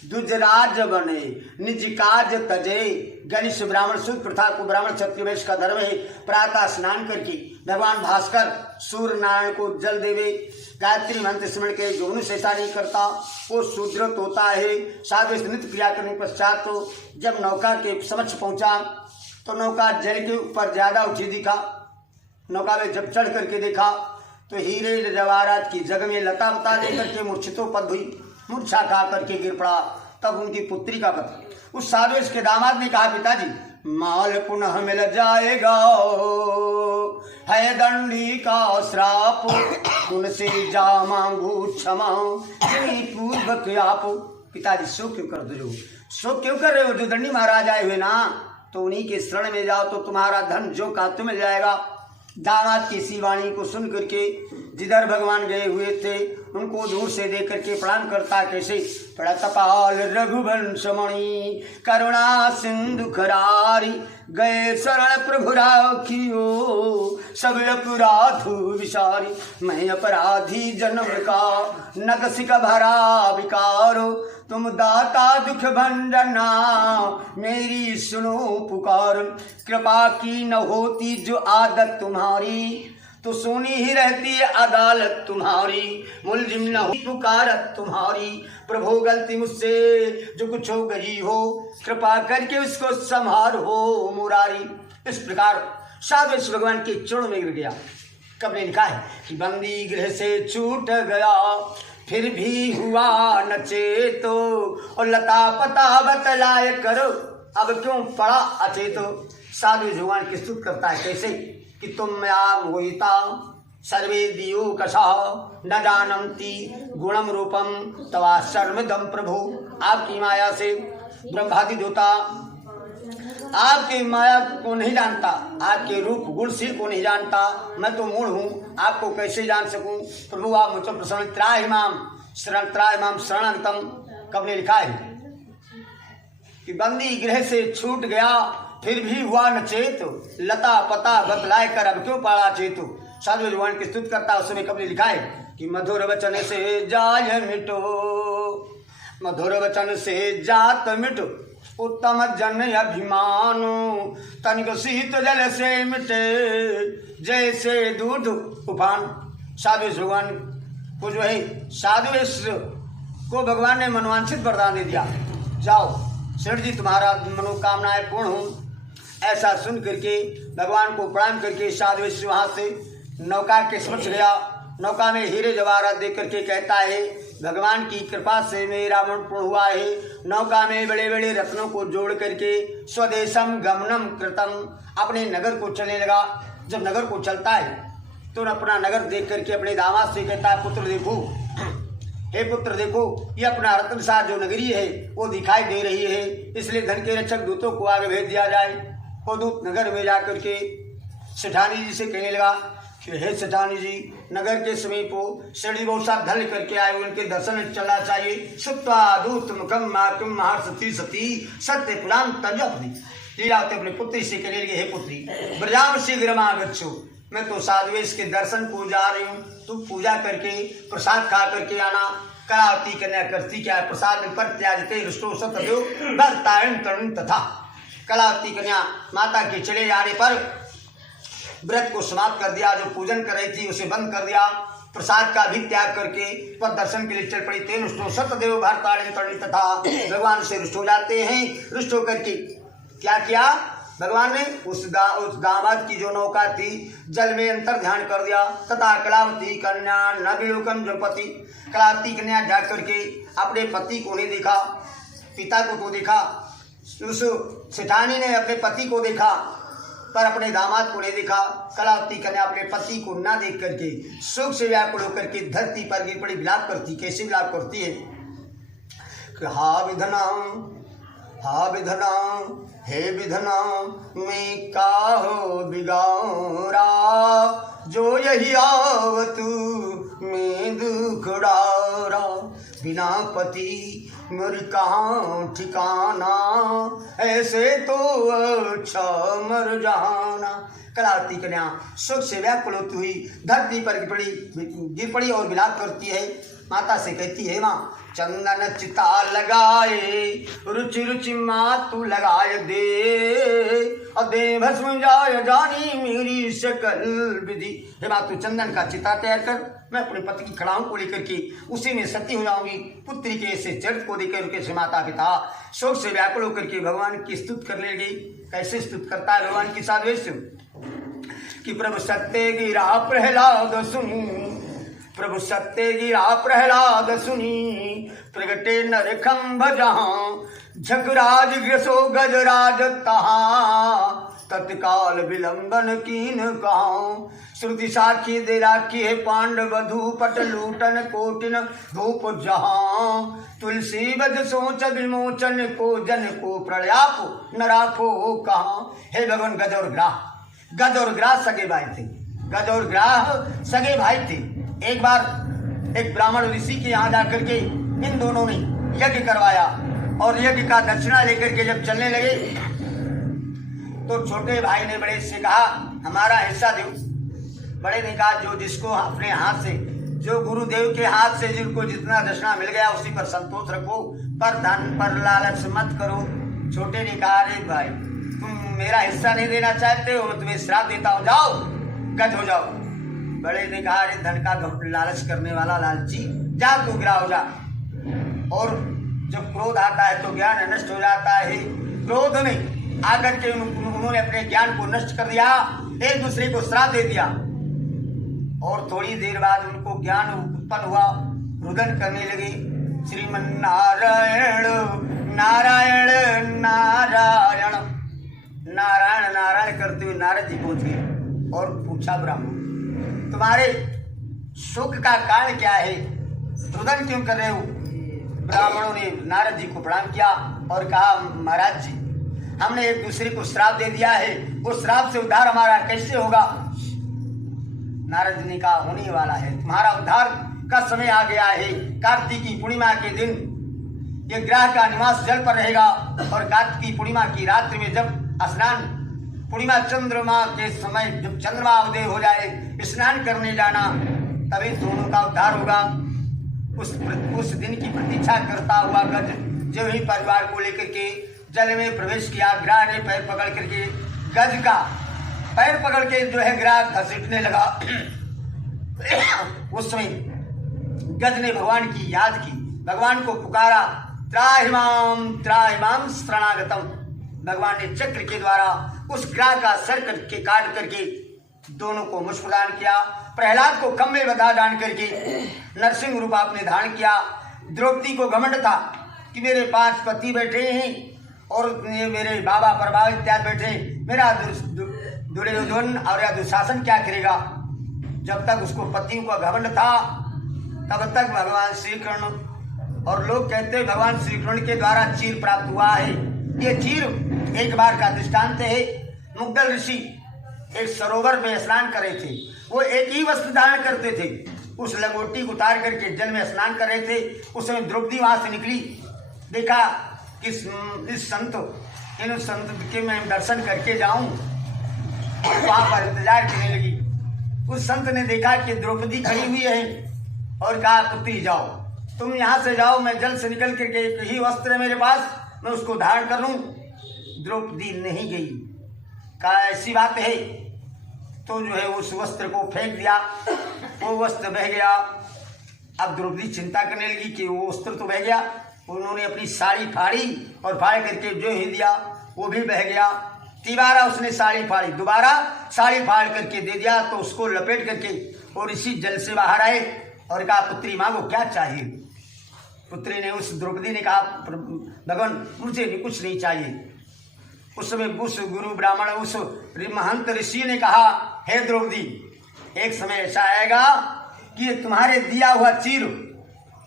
दुजराज बने निज काज तजे, गणेश ब्राह्मण शुद्ध प्रथा को ब्राह्मण क्षत्रिय वैश्य का धर्म है। प्रातः स्नान करके भगवान भास्कर सूर्य नारायण को जल देवे, गायत्री मंत्र स्मरण के जो मनुष्य ऐसा नहीं करता वो शूद्रत होता है। साधु नित्य क्रिया करने पश्चात तो जब नौका के समक्ष पहुंचा तो नौका जल के ऊपर ज्यादा ऊंची दिखा। नौका में जब चढ़ करके देखा तो हीरे जवाहरात की जग में लता बता देकर के मूर्छितोपद हुई, मूर्छा खा करके गिर पड़ा। तब उनकी पुत्री का पति उस साधु इसके दामाद ने कहा, पिताजी माल पुनः मिल जाएगा, है दंडी का श्राप, तुमसे जा मांगू क्षमा पूर्वक आप। पिताजी शोक क्यों कर रहे हो, शोक क्यों कर रहे हो? जो दंडी महाराज आए हुए ना, तो उन्हीं के शरण में जाओ तो तुम्हारा धन जो का तुम्हें मिल जाएगा। दामाद की सी वाणी को सुन करके जिधर भगवान गए हुए थे उनको दूर से देख करके प्रणाम करता। कैसे? प्रतपाल रघुवंश मणि करुणा सिंधु खरारी, गए शरण प्रभु राखियो सब अपराध विसारी। मैं अपराधी जन्म का नगसिक भरा विकारो, तुम दाता दुख भंजना मेरी सुनो पुकार। कृपा की न होती जो आदत तुम्हारी, तो सोनी ही रहती है अदालत तुम्हारी। मुलजिम न हो पुकारत तुम्हारी, प्रभु गलती मुझसे जो कुछ हो गई हो, कृपा करके उसको संभार हो मुरारी। इस प्रकार साधु भगवान के चरणों में गिर गया। कब ने लिखा है कि बंदी गृह से छूट गया, फिर भी हुआ न चेतो, और लता पता बतलाए करो, अब क्यों पड़ा अचेतो। साधु भगवान की स्तुति करता है। कैसे? कि तुम मया मोहिता सर्वे दियो कषा, न जानन्ति गुणम रूपम तवा शर्मदम प्रभु। आपकी माया से ब्रह्मादि देवता आपकी माया को नहीं जानता, आपके रूप गुणशील को नहीं जानता। मैं तो मूढ़ हूँ, आपको कैसे जान सकूं? प्रभु आप मुझ पर प्रसन्न, त्राहि माम शरणंतम। कब ने लिखा है कि बंदी गृह से छूट गया, फिर भी हुआ न चेत, लता पता बतलाए कर अब क्यों पाड़ा चेतु। साधु भगवान की स्तुति करता। उस समय कब ने लिखा है कि मधुर वचन से जाय मिटो, मधुर वचन से जात मिटो, उत्तम जन अभिमानो, तनिक शीत जल से मिटे जैसे दूध उफान। साधु भगवान को जो है साधु को भगवान ने मनोवांछित वरदान दे दिया, जाओ सेठ जी तुम्हारा मनोकामनाएं पूर्ण हो। ऐसा सुन करके भगवान को प्रणाम करके साधु वहाँ से नौका के समक्ष गया। नौका में हीरे जवाहरात देख करके कहता है, भगवान की कृपा से मेरा मन पूर्ण हुआ है। नौका में बड़े बड़े रत्नों को जोड़ करके स्वदेशम गमनम कृतम, अपने नगर को चलने लगा। जब नगर को चलता है तो अपना नगर देख करके अपने दामाद से कहता है, पुत्र देखो, हे पुत्र देखो, ये अपना रत्नसार जो नगरी है वो दिखाई दे रही है, इसलिए धन के रक्षक दूतों को आगे भेज दिया जाए। वो दूत नगर में जा करके सेठानी जी से कहने लगा कि हे सेठानी जी, नगर के समीप हो सेठ जी बहुत सा धन करके आए, उनके दर्शन चलना चाहिए। सुत्वा दूत मुखम मातुम महर्षति सती सत्य पुराण तंजपति। लीलावती अपनी पुत्री से कहने लगे, हे पुत्री ब्रजाम शीघ्र आगच्छो, मैं तो साधुवेश के दर्शन को जा रही हूँ, तू पूजा करके प्रसाद खा करके आना। कलावती कन्या करती क्या, प्रसाद में पर त्याजते रुष्टो सतदेव भक्तायन तरुण तथा। कलावती कन्या माता के चले जाने पर व्रत को समाप्त कर दिया, जो पूजन कर रही थी उसे बंद कर दिया, प्रसाद का भी त्याग करके पर दर्शन के लिए चल पड़ी। तेन रुष्टो सतदेव भक्तायन तरुण तथा, भगवान से रुष्ट हो जाते हैं। रुष्ट होकर के क्या किया भगवान ने, उस दामाद की जो नौका थी जल में अंतर ध्यान कर दिया। तथा कलावती कन्या न विलोकम जपति, कलावती कन्या जा करके अपने पति को नहीं देखा, पिता को तो देखा, उस सेठानी ने अपने पति को देखा पर अपने दामाद को नहीं देखा। कलावती कन्या अपने पति को न देख करके शोक से व्याकुल होकर के धरती पर गिर पड़ी, विलाप करती। कैसे विलाप करती है? हा विधना हे विधना मैं काहो बिगारा, जो यही आवतु मैं दुख डारा। बिना पति मेरी कहाँ ठिकाना, ऐसे तो अच्छा मर जाना। कलावती कन्या शोक से व्याकुल होती हुई धरती पर गिर पड़ी और विलाप करती है। माता से कहती है, माँ चंदन चिता लगाए, रुचि रुचि माँ तू लगाए दे, और दे भस्म जाय जानी मेरी सकल विधि। हे माँ तू चंदन का चिता तैयार कर, मैं अपने पति की खड़ाओं को लेकर के उसी में सती हो जाऊंगी। पुत्री के ऐसे चरित्र को देकर के से माता पिता शोक से व्याकुल होकर के भगवान की स्तुति करने लगी। कैसे स्तुति करता है भगवान की साधवेश कि प्रभु सत्य गिरा प्रहलाद सुनी, प्रभु सत्य गिरा प्रहलाद सुनी, प्रगटे नर खंभ जहाँ, झगराज ग्रसो गजराज तहाँ, तत्काल विलंबन कीन कहाँ। श्रुति साखी दे राखी है पांडव धूपट लूटन कोटिन धूप जहाँ, तुलसी बद सोच विमोचन को जन को प्रलयाप न राखो कहाँ। हे भगवान गज और ग्राह सगे भाई थे, गज और ग्राह सगे भाई थे। एक बार एक ब्राह्मण ऋषि के यहाँ जाकर के इन दोनों ने यज्ञ करवाया और यज्ञ का दक्षिणा लेकर के जब चलने लगे तो छोटे भाई ने बड़े से कहा, हमारा हिस्सा दो। बड़े ने कहा, जो जिसको अपने हाथ से, जो गुरुदेव के हाथ से जिनको जितना दक्षिणा मिल गया उसी पर संतोष रखो, पर धन पर लालच मत करो। छोटे ने कहा, अरे भाई तुम मेरा हिस्सा नहीं देना चाहते हो, मैं तुम्हें श्राप देता हूँ, जाओ गज हो जाओ। बड़े ने कहा, अरे धन का लालच करने वाला लालची, जा तू गिरा हो जा। और जब क्रोध आता है तो ज्ञान नष्ट हो जाता है। क्रोध में आकर के उन्होंने अपने ज्ञान को नष्ट कर दिया, एक दूसरे को श्राप दे दिया। और थोड़ी देर बाद उनको ज्ञान उत्पन्न हुआ, रुदन करने लगे, श्रीमन नारायण नारायण नारायण नारायण नारायण करते हुए नारद जी पहुंच गए और पूछा, ब्राह्मण तुम्हारे सुख का कारण क्या है, रुदन क्यों कर रहे हो। ब्राह्मणों ने नारद जी को प्रणाम किया और कहा, महाराज जी हमने एक दूसरे को श्राप दे दिया है, उस श्राप से उद्धार हमारा कैसे होगा। नारद जी ने कहा, होने वाला है, तुम्हारा उद्धार का समय आ गया है। कार्तिकी पूर्णिमा के दिन ये ग्रह का निवास जल पर रहेगा और कार्तिकी पूर्णिमा की रात्रि में जब स्नान, पूर्णिमा चंद्रमा के समय जब चंद्रमा उदय हो जाए, स्नान करने जाना, तभी दोनों का उद्धार होगा। उस दिन की प्रतीक्षा करता हुआ गज जो ही परिवार को लेकर के जल में प्रवेश किया, ग्रह ने पैर पकड़ करके गज का पैर पकड़ के जो है ग्रह घसीटने लगा। उस समय गज ने भगवान की याद की, भगवान को पुकारा, त्राहिमाम शरणागतम। भगवान ने चक्र के द्वारा उस ग्रह का सर करके काट करके दोनों को मोक्ष प्रदान किया। प्रहलाद को कम बधा डाल करके नरसिंह रूप आपने धारण किया। द्रौपदी को घमंड था कि मेरे 5 पति बैठे हैं और ये मेरे बाबा प्रभाव इत्यादि बैठे, मेरा दुर्योधन और या दुशासन क्या करेगा। जब तक उसको पतियों का घमंड था तब तक भगवान श्री कृष्ण, और लोग कहते हैं भगवान श्री कृष्ण के द्वारा चीर प्राप्त हुआ है। ये चीर एक बार का दृष्टांत है। मुग्दल ऋषि एक सरोवर में स्नान कर रहे थे, वो एक ही वस्त्र धारण करते थे, उस लंगोटी को उतार करके जल में स्नान कर रहे थे। उस समय द्रौपदी वहां से निकली, देखा कि इस संत के मैं दर्शन करके जाऊं, वहां पर इंतजार करने लगी। उस संत ने देखा कि द्रौपदी खड़ी हुई है और कहा, पुत्री जाओ, तुम यहाँ से जाओ, मैं जल से निकल करके एक ही वस्त्र है मेरे पास, मैं उसको धारण कर लूं। द्रौपदी नहीं गई, कहा ऐसी बात है, तो जो है उस वस्त्र को फेंक दिया, वो वस्त्र बह गया। अब द्रौपदी चिंता करने लगी कि वो वस्त्र तो बह गया। उन्होंने अपनी साड़ी फाड़ी और फाड़ करके जो ही दिया वो भी बह गया। तिबारा उसने साड़ी फाड़ी, दोबारा साड़ी फाड़ करके दे दिया, तो उसको लपेट करके और इसी जल से बाहर आए और कहा, पुत्री मांगो क्या चाहिए। पुत्री ने, उस द्रौपदी ने कहा, भगवान मुझे कुछ नहीं चाहिए। उस समय उस गुरु ब्राह्मण, उस महंत ऋषि ने कहा, हे द्रौपदी, एक समय ऐसा आएगा कि तुम्हारे दिया हुआ चीर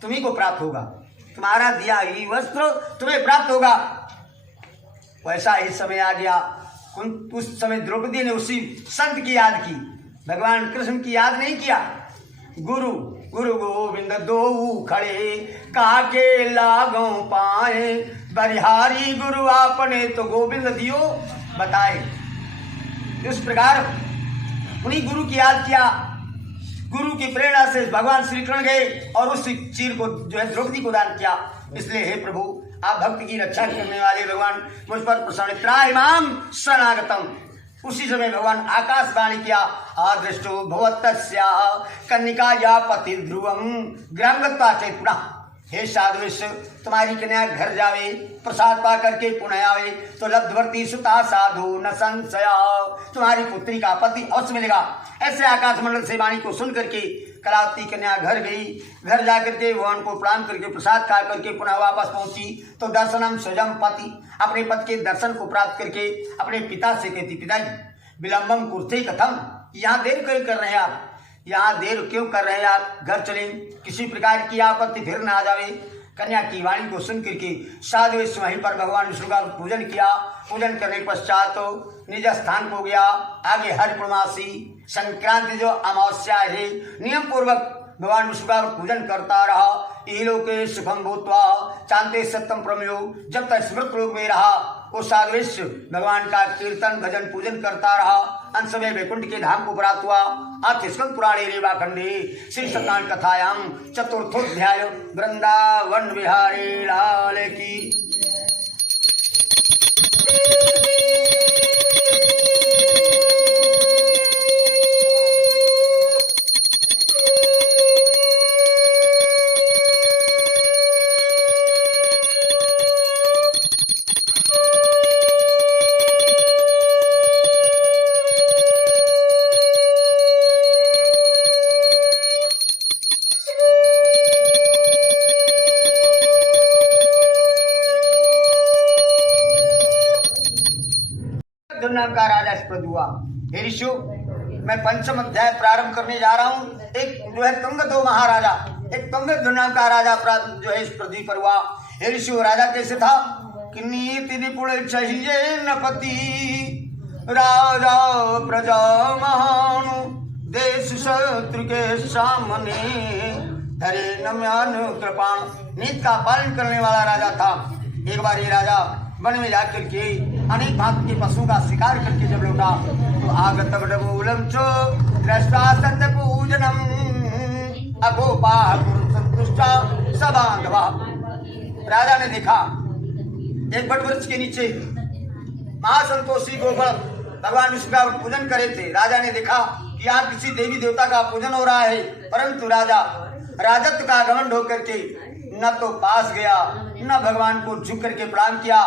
तुम्ही को प्राप्त होगा, तुम्हारा दिया ही वस्त्र तुम्हें प्राप्त होगा। वैसा ही समय आ गया। उस समय द्रौपदी ने उसी संत की याद की, भगवान कृष्ण की याद नहीं किया। गुरु गुरु गोविंद दो खड़े काके लागों पाए बरिहारी गुरु आपने तो गोविंद दियो बताए। इस प्रकार उन्हीं गुरु की याद किया। गुरु की प्रेरणा से भगवान श्री कृष्ण गए और उस चीर को जो है द्रौपदी को दान किया। इसलिए हे प्रभु आप भक्त की रक्षा करने वाले भगवान मुझ पर प्रसन्न त्रायमाम शरणागतम। उसी समय भगवान आकाशवाणी किया आदृष्टो भवत्तस्या कन्निका या पति ध्रुवम ग्रामगत्वा चेत पुनः। हे साधुष्य तुम्हारी कन्या घर जावे प्रसाद पा करके पुनः आवे तो लब्धवर्ती सुता साधु न संशया। तुम्हारी पुत्री का पति अवश्य मिलेगा। ऐसे आकाश मंडल से वाणी को सुन करके कलावती कन्या घर गई। घर जा करके भगवान को प्रणाम करके प्रसाद खा करके पुनः वापस पहुंची तो दर्शनम स्वजम पति अपने पति के दर्शन को प्राप्त करके अपने पिता से कहती पिताजी विलंबम कुर्ते कथम, यहाँ देर क्यों कर रहे हैं आप, यहाँ देर क्यों कर रहे हैं आप, घर चलें, किसी प्रकार की आपत्ति फिर न आ जावे। कन्या की वाणी को सुन करके साधु वहीं पर भगवान विष्णु का पूजन किया। पूजन करने के पश्चात तो निज स्थान को गया। आगे हरिपूर्णमासी संक्रांति जो अमावस्या है नियम पूर्वक भगवान विष्णु का पूजन करता रहा। इलोके सुखम भूतवा चांते सत्यम प्रमेयो। जब तक स्मृत लोक में रहा वो साधुवेश भगवान का कीर्तन भजन पूजन करता रहा। अंत समय वैकुंठ के धाम को प्राप्त हुआ। अथ स्कंद पुराणे रेवाखंडे श्री सत्यनारायण कथायाम चतुर्थोध्याय। वृंदावन बिहारी लाल की। नाम का राजा स्प्रद हुआ। हे ऋषियों मैं पंचम अध्याय प्रारंभ करने जा रहा हूँ। एक जो है तुंग दो महाराजा, एक तुंग नाम का राजा जो है इस पृथ्वी पर हुआ। हे ऋषियों राजा कैसे था कि नीति निपुण चाहिए नपति राजा प्रजा महान देश शत्रु के सामने धरे नम्यान कृपाण। नीति का पालन करने वाला राजा था। एक बार ये राजा वन में जाकर के अनेक भांति के पशुओं का शिकार करके जब लौटा तो आगत मूलम चो दृष्टा सत्य पूजनम अगोपा संतुष्टा सबांधवा। राजा ने देखा एक बट वृक्ष के नीचे महासंतोषी गोबर भगवान विष्णु का पूजन करे थे। राजा ने देखा कि यहाँ किसी देवी देवता का पूजन हो रहा है, परंतु राजा राजत्व का घमंड होकर के न तो पास गया न भगवान को झुक करके प्रणाम किया।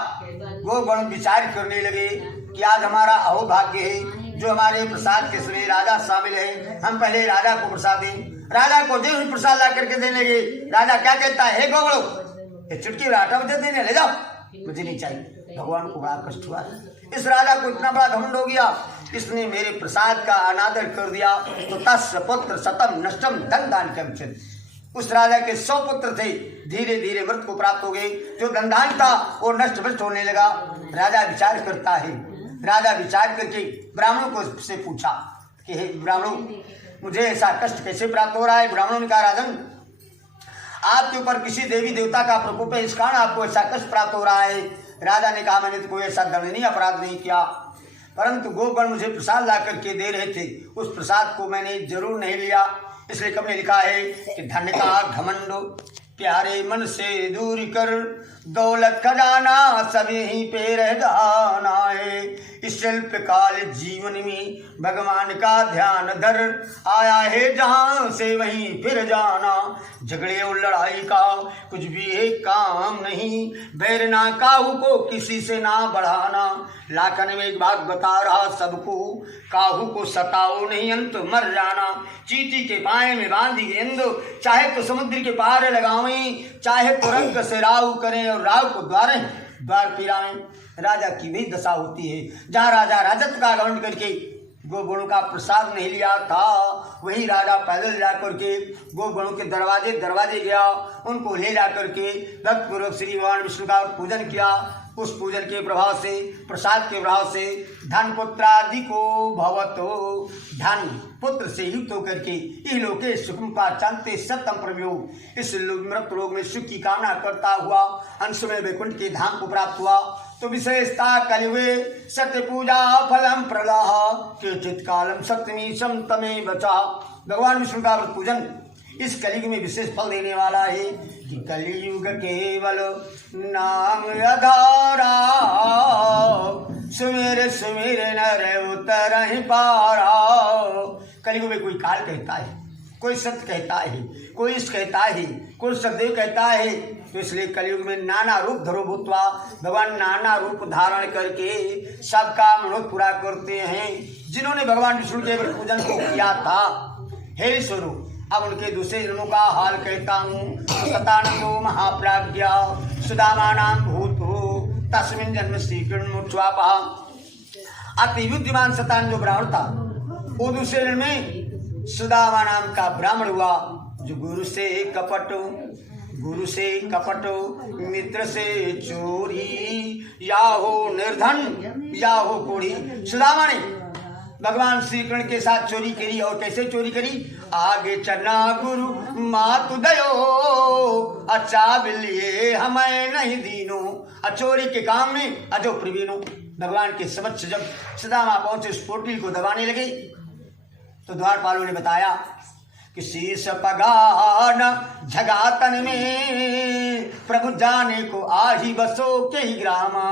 गोगण विचार करने लगे कि आज हमारा अहोभाग्य है जो हमारे प्रसाद के समय राजा शामिल है। हम पहले राजा को प्रसाद दें। राजा को जो ही प्रसाद ला करके देने लगे। राजा क्या कहता है, हे गोगणों ये चुटकी आटा मुझे देने ले जाओ, मुझे नहीं चाहिए। भगवान को बड़ा कष्ट हुआ। इस राजा को इतना बड़ा घमंड हो गया, इसने मेरे प्रसाद का अनादर कर दिया तो तस्य पुत्र शतम नष्टम धन दान के। उस राजा के 100 पुत्र थे, धीरे धीरे मृत को प्राप्त हो गए। जो धनधान था वो नष्ट भ्रष्ट होने लगा। राजा विचार करता है। राजा विचार करके ब्राह्मणों को से पूछा कि हे ब्राह्मणों मुझे ऐसा कष्ट कैसे प्राप्त हो रहा है। ब्राह्मणों ने कहा राजन आपके ऊपर किसी देवी देवता का प्रकोप है, इस कारण आपको ऐसा कष्ट प्राप्त हो रहा है। राजा ने कहा मैंने तो कोई ऐसा दंडनीय अपराध नहीं किया, परंतु गोगण मुझे प्रसाद ला करके दे रहे थे, उस प्रसाद को मैंने जरूर नहीं लिया। इसलिए कब ने लिखा है कि धन का घमंड प्यारे मन से दूर कर, दौलत खजाना सभी ही पे रह जाना है। इस शिल्प काल जीवन में भगवान का ध्यान धर, आया है जहाँ से वहीं फिर जाना। झगड़े और लड़ाई का कुछ भी एक काम नहीं, बैर ना काहू को किसी से ना बढ़ाना। लाखन में एक बात बता रहा सबको, काहू को सताओ नहीं अंत मर जाना। चींटी के पाए में बांधी गेंद, चाहे तो समुद्र के पार लगावें, चाहे तो रंग से राव करें और राव को द्वार पिराएं। राजा की वही दशा होती है। जहाँ राजा राजत्व का घमंड करके गोगणों का प्रसाद नहीं लिया था, वही राजा पैदल जा करके गोगणों के दरवाजे गया, उनको ले जा करके भक्तपूर्वक श्री भगवान विष्णु का पूजन किया। उस पूजन के प्रभाव से, प्रसाद के प्रभाव से धन पुत्रादि को भवतो, धन पुत्र से युक्त होकर के इहलोके सुखम का चांते सतम प्रयोग, इस मृत लोक में सुख की कामना करता हुआ अंश में वैकुंठ के धाम को प्राप्त हुआ। तो विशेषता कलियुगे सत्य पूजा फलम प्रलाह के चित्कालम सप्तमी समतमे बचा। भगवान विष्णु का पूजन इस कलयुग में विशेष फल देने वाला है कि कलियुग केवल नाम आधारा, सुमेर सुमेर नर उतर ही पारा। कलियुग में कोई काल कहता है, कोई सत्य कहता है, कोई इष्ट कहता है, कोई सदैव कहता है। तो इसलिए कलियुग में नाना रूप धरो भूतवा, भगवान नाना रूप धारण करके सबका मनोरथ पूरा करते हैं। जिन्होंने भगवान विष्णु के पूजन को किया था, हे स्वरूप अब उनके दूसरे जन्मों का हाल कहता हूँ। सतानंदो महाप्राज्ञा सुदामा नाम भूत तस्मिन् जन्म श्री कृष्णमुच्वापा। अति बुद्धिमान सतानंद जो ब्राह्मण था, वो दूसरे जन्म में सुदामा नाम का ब्राह्मण हुआ, जो गुरु से कपट मित्र से चोरी, या हो निर्धन या हो कोढ़ी। सुदामा ने भगवान श्री कृष्ण के साथ चोरी करी। और कैसे चोरी करी? आगे चलना गुरु मातु दयो, अच्छा बिलिए हमें नहीं दीनो। चोरी के काम में अजो प्रवीणो। भगवान के समक्ष जब सुदामा पहुंचे, उस पोटली को दबाने लगे, तो द्वारपालों ने बताया कि शीश पगान झगातन में प्रभु जाने को आही बसो के ही ग्रामा।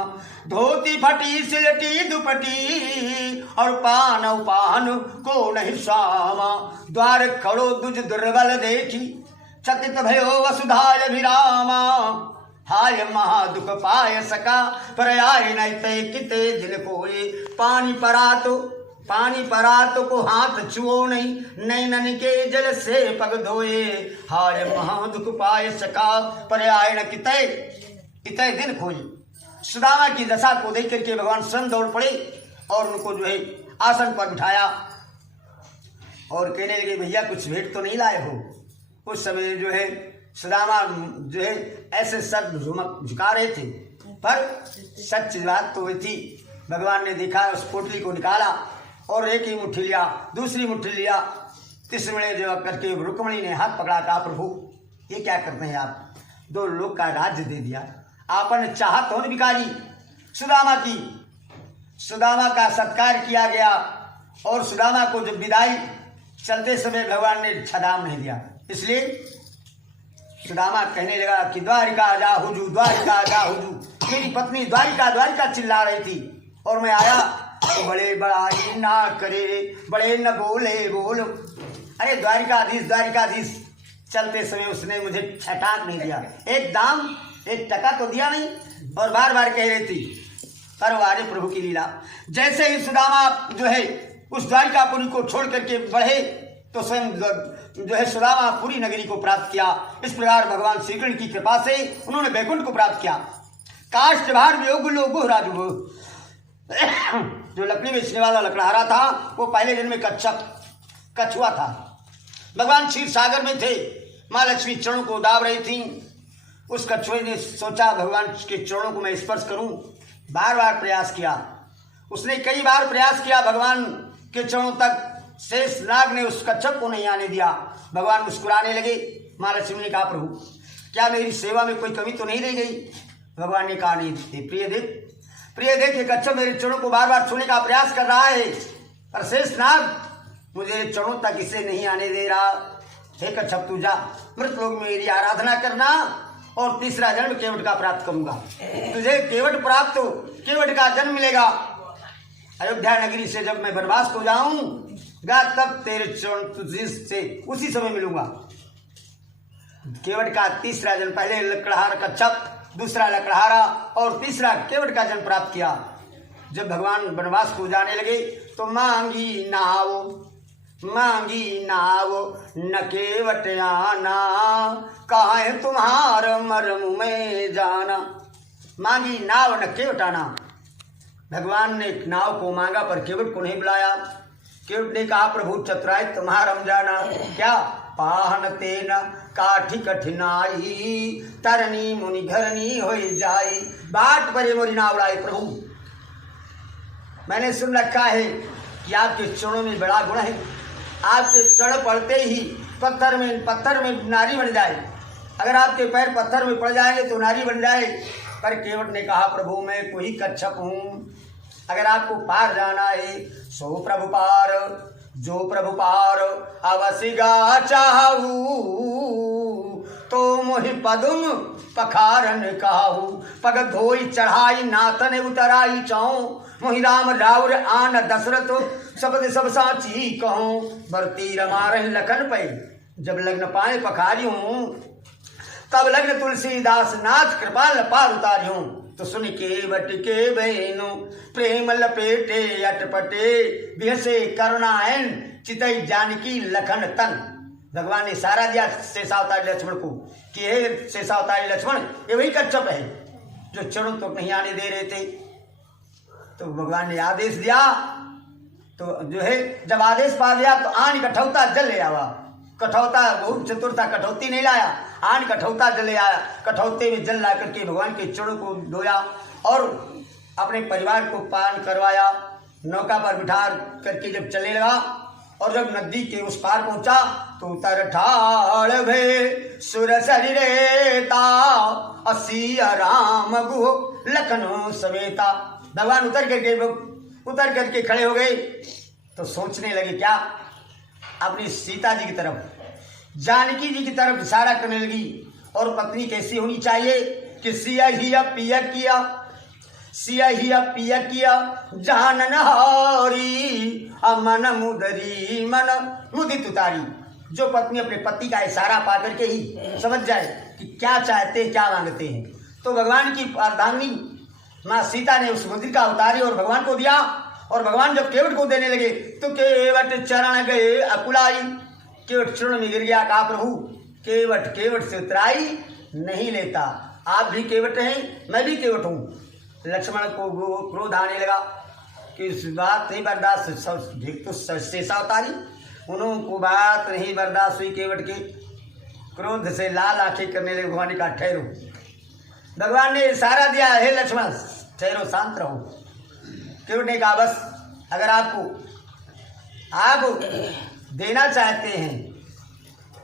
धोती फटी सिलटी दुपटी और पान को नहीं सामा। द्वार खड़ो दुज दुर्बल देखी चकित भयो वसुधाय विरामा। हाय महादुख पाय सका पर आए नहीं ते किते दिल को ये। पानी परात को हाथ छुओ नहीं, नैनन के जल से पग धोए। हाय महादुख पाय सका पर आए न किते इतने दिन खोई। सुदामा की दशा को देख करके भगवान स्वयं दौड़ पड़े और उनको जो है आसन पर बिठाया और कहने लगे, भैया कुछ भेंट तो नहीं लाए हो? उस समय जो है सुदामा जो है ऐसे सर झुका रहे थे, पर सच बात तो वही थी। भगवान ने देखा, उस पोटली को निकाला और एक ही मुट्ठी लिया, दूसरी मुट्ठी लिया, तीसरे जो करके रुक्मणी ने हाथ पकड़ा, कहा प्रभु ये क्या करते हैं आप? 2 लोग का राज्य दे दिया, आपने चाहत हो भिखारी। सुदामा का सत्कार किया गया और सुदामा को जब विदाई चलते समय भगवान ने छदाम नहीं दिया। इसलिए सुदामा कहने लगा कि द्वारिका जा हुजू, द्वारिका जा हुजू। मेरी पत्नी द्वारिका चिल्ला रही थी और मैं आया तो बड़े बड़ाई ना करे, बड़े न बोलो। अरे द्वारिकाधीश। चलते समय उसने मुझे छटाक नहीं दिया, एक टका तो दिया नहीं, और बार बार कह रही थी परवारे प्रभु की लीला। जैसे ही सुदामा जो है उस द्वारिकापुरी को छोड़ करके बढ़े, तो स्वयं जो है सुदामा पूरी नगरी को प्राप्त किया। इस प्रकार भगवान श्री कृष्ण की कृपा से उन्होंने वैकुंठ को प्राप्त किया। काष्ठ भार वियोग लोगो राजू। जो लकड़ी बेचने वाला लकड़हारा था, वो पहले जन्म में कछुआ था। भगवान क्षीर सागर में थे, माँ लक्ष्मी चरणों को दाब रही थी। उस कछुए ने सोचा भगवान के चरणों को मैं स्पर्श करूं। बार बार प्रयास किया, उसने कई बार प्रयास किया भगवान के चरणों तक। शेष नाग ने उस कच्छप को नहीं आने दिया। भगवान मुस्कुराने लगे। माँ लक्ष्मी ने कहा प्रभु क्या मेरी सेवा में कोई कमी तो नहीं रह गई? भगवान ने कहा नहीं, प्रिय देख, ये कच्छप मेरे चरणों को बार बार छूने का प्रयास कर रहा है, पर शेष नाग मुझे चरणों तक इसे नहीं आने दे रहा। हे कच्छप तू जा, मृत लोग में मेरी आराधना करना और तीसरा जन्म केवट का प्राप्त करूंगा। तुझे केवट का जन्म मिलेगा। अयोध्या नगरी से जब मैं वनवास को जाऊंगा, तब तेरे चरण तुझे से उसी समय मिलूंगा। केवट का तीसरा जन्म, पहले लकड़हार कच्छप, दूसरा लकड़हारा और तीसरा केवट का जन्म प्राप्त किया। जब भगवान वनवास को जाने लगे तो मांगी नाव न केवट आना, कहा है तुम्हारा मर्म में जाना। मांगी नाव न केवट आना। भगवान ने नाव को मांगा पर केवट को नहीं बुलाया। केवट ने कहा प्रभु चतुराई तुम्हारा हम जाना। क्या पाहन तेन काठी कठिनाई, तरनी मुनि घरनी हो जाई। बाट पर मोरी ना उड़ाए प्रभु, मैंने सुन रखा है कि आपके चरणों में बड़ा गुण है। आपके चरण पड़ते ही पत्थर में नारी बन जाए। अगर आपके पैर पत्थर में पड़ जाएंगे तो नारी बन जाए। पर केवट ने कहा प्रभु मैं कोई कच्छप हूँ, अगर आपको पार जाना है सो प्रभु पार, जो प्रभु पार अवसिगा चाहू, तो मोहि पदुम पखारन काहू। पग धोई चढ़ाई नाथन उतराई चाहूँ, मोहि राम राउर आन दशरथ शब्द सब साची कहूँ। बरती रमा रही लखन पे, जब लग्न पाए पखारी हूँ, तब लग्न तुलसीदास नाथ कृपाल पार उतारी हूँ। तो सुन केवट के बहनो प्रेम लपेटे अटपटे, बिहसे करुणायन चितई जानकी लखन तन। भगवान ने सारा दिया शेषावतारी लक्ष्मण को कि हे शेषावतारी लक्ष्मण, ये वही कच्छप है जो चरणों तो नहीं आने दे रहे थे। तो भगवान ने आदेश दिया, तो जो है जब आदेश पा दिया तो आन कठौता जल ले आवा। कठौता बहुत चतुर था, कठौती नहीं लाया, आन कठौता जल ले आया। कठौते में जल ला करके भगवान के चरणों को धोया और अपने परिवार को पान करवाया। नौका पर बिठा करके जब चलने लगा और जब नदी के उस पार पहुंचा तो उतर ठाड़ भे सुर शरीरेता, असिया राम गुह लखनऊ सवेता। भगवान उतर करके खड़े हो गए तो सोचने लगे क्या, अपनी सीता जी की तरफ, जानकी जी की तरफ इशारा करने लगी। और पत्नी कैसी होनी चाहिए कि सिया हिया पिया किया, सिया हिया पिया किया जानन हारी, अमन मुदरी मन मुदित उतारी। जो पत्नी अपने पति का इशारा पा करके ही समझ जाए कि क्या चाहते हैं, क्या मांगते हैं। तो भगवान की अर्धांगिनी माँ सीता ने उस मुद्रिका उतारी और भगवान को दिया। और भगवान जब केवट को देने लगे तो केवट चरण गए अकुलाई। केवट चरण में गिर गया, कहा प्रभु केवट से उतराई नहीं लेता। आप भी केवट हैं, मैं भी केवट हूँ। लक्ष्मण को क्रोध आने लगा कि इस बात नहीं बर्दाश्त, तो शेषावतारी उनको बात नहीं बर्दाश्त हुई। केवट के क्रोध से लाल आंखें करने लगे। भगवान ने कहा ठहरो। भगवान ने इशारा दिया, हे लक्ष्मण ठहरो, शांत रहो। केवट ने कहा बस, अगर आप देना चाहते हैं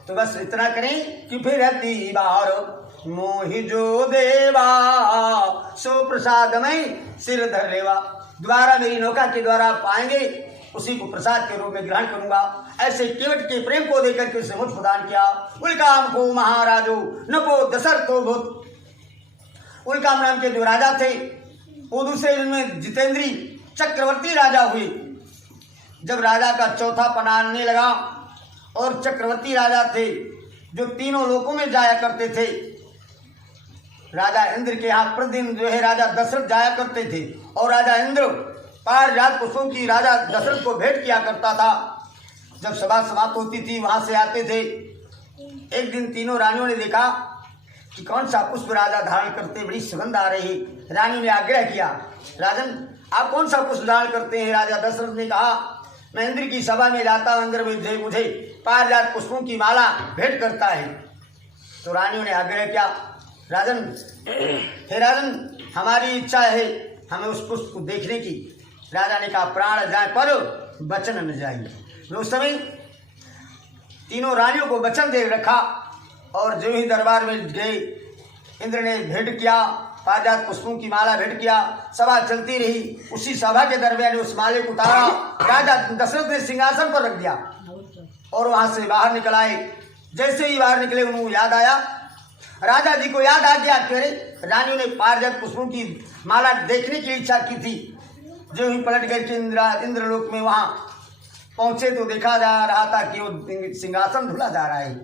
तो बस इतना करें कि फिर हती बार मोहि जो देवा, सो प्रसाद में सिर धर लेवा। द्वारा मेरी नौका के द्वारा आप पाएंगे, उसी को प्रसाद के रूप में ग्रहण करूंगा। ऐसे केवट के प्रेम को देकर के उसे मुझ प्रदान किया। उल्काम को महाराजो नपो दशरथो भूत। उल्काम नाम के जो राजा थे वो दूसरे जन्म में जितेंद्री चक्रवर्ती राजा हुए। जब राजा का चौथा पनाने लगा और चक्रवर्ती राजा थे जो तीनों लोकों में जाया करते थे। राजा इंद्र के यहाँ प्रतिदिन जो है राजा दशरथ जाया करते थे और राजा इंद्र पारिजात पुष्पों की राजा दशरथ को भेंट किया करता था। जब सभा समाप्त होती थी वहां से आते थे। एक दिन तीनों रानियों ने देखा कि कौन सा पुष्प राजा धारण करते, बड़ी सुगंध आ रही। रानियों ने आग्रह किया, राजन आप कौन सा पुष्प धारण करते हैं? राजा दशरथ ने कहा मैं इंद्र की सभा में जाता हूँ, इंद्र मुझे पारिजात पुष्पों की माला भेंट करता है। तो रानियों ने आग्रह किया, राजन हे राजन हमारी इच्छा है हमें उस पुष्प को देखने की। राजा ने कहा प्राण जाए पर वचन न जाए। उस समय तीनों रानियों को वचन दे रखा और जो ही दरबार में गए इंद्र ने भेंट किया, पारिजात पुष्पों की माला भेंट किया। सभा चलती रही। उसी सभा के दरमियान उस माले को उतारा, राजा दशरथ ने सिंहासन पर रख दिया और वहां से बाहर निकल आए। जैसे ही बाहर निकले उनको याद आया, राजा जी को याद आ गया कि रानियों ने पारिजात पुष्पों की माला देखने की इच्छा की थी। जो ही पलट करके इंद्रलोक में वहां पहुंचे तो देखा जा रहा था कि वो सिंहासन धुला जा रहा है।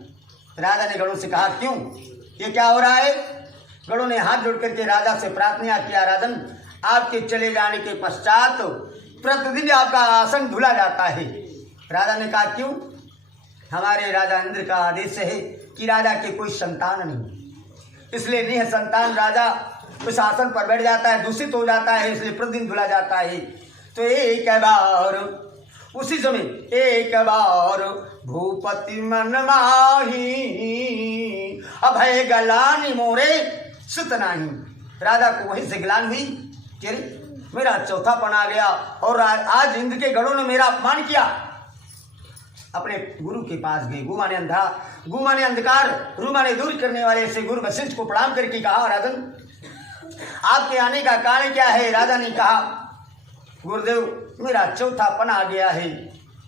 राजा ने गणों से कहा क्यों, ये क्या हो रहा है? गणों ने हाथ जोड़ करके राजा से प्रार्थना किया, राजन आपके चले जाने के पश्चात प्रतिदिन आपका आसन धुला जाता है। राजा ने कहा क्यों? हमारे राजा इंद्र का आदेश है कि राजा के कोई संतान नहीं, इसलिए नहीं है संतान राजा उस आसन पर बैठ जाता है, दूषित हो जाता है, इसलिए प्रतिदिन धुला जाता है। तो एक बार उसी समय एक बार भूपति मन माही, अभय गलानी मोरे सुत नाही। राजा को वहीं से गिलान हुई कि अरे मेरा चौथापन आ गया और आज इंद्र के गणों ने मेरा अपमान किया। अपने गुरु के पास गए। गु माने अंधा, गु माने अंधकार, रू माने दूर करने वाले से गुरु वशिष्ठ को प्रणाम करके कहा, राजन आपके आने का कारण क्या है? राजा ने कहा, गुरुदेव मेरा चौथापन आ गया है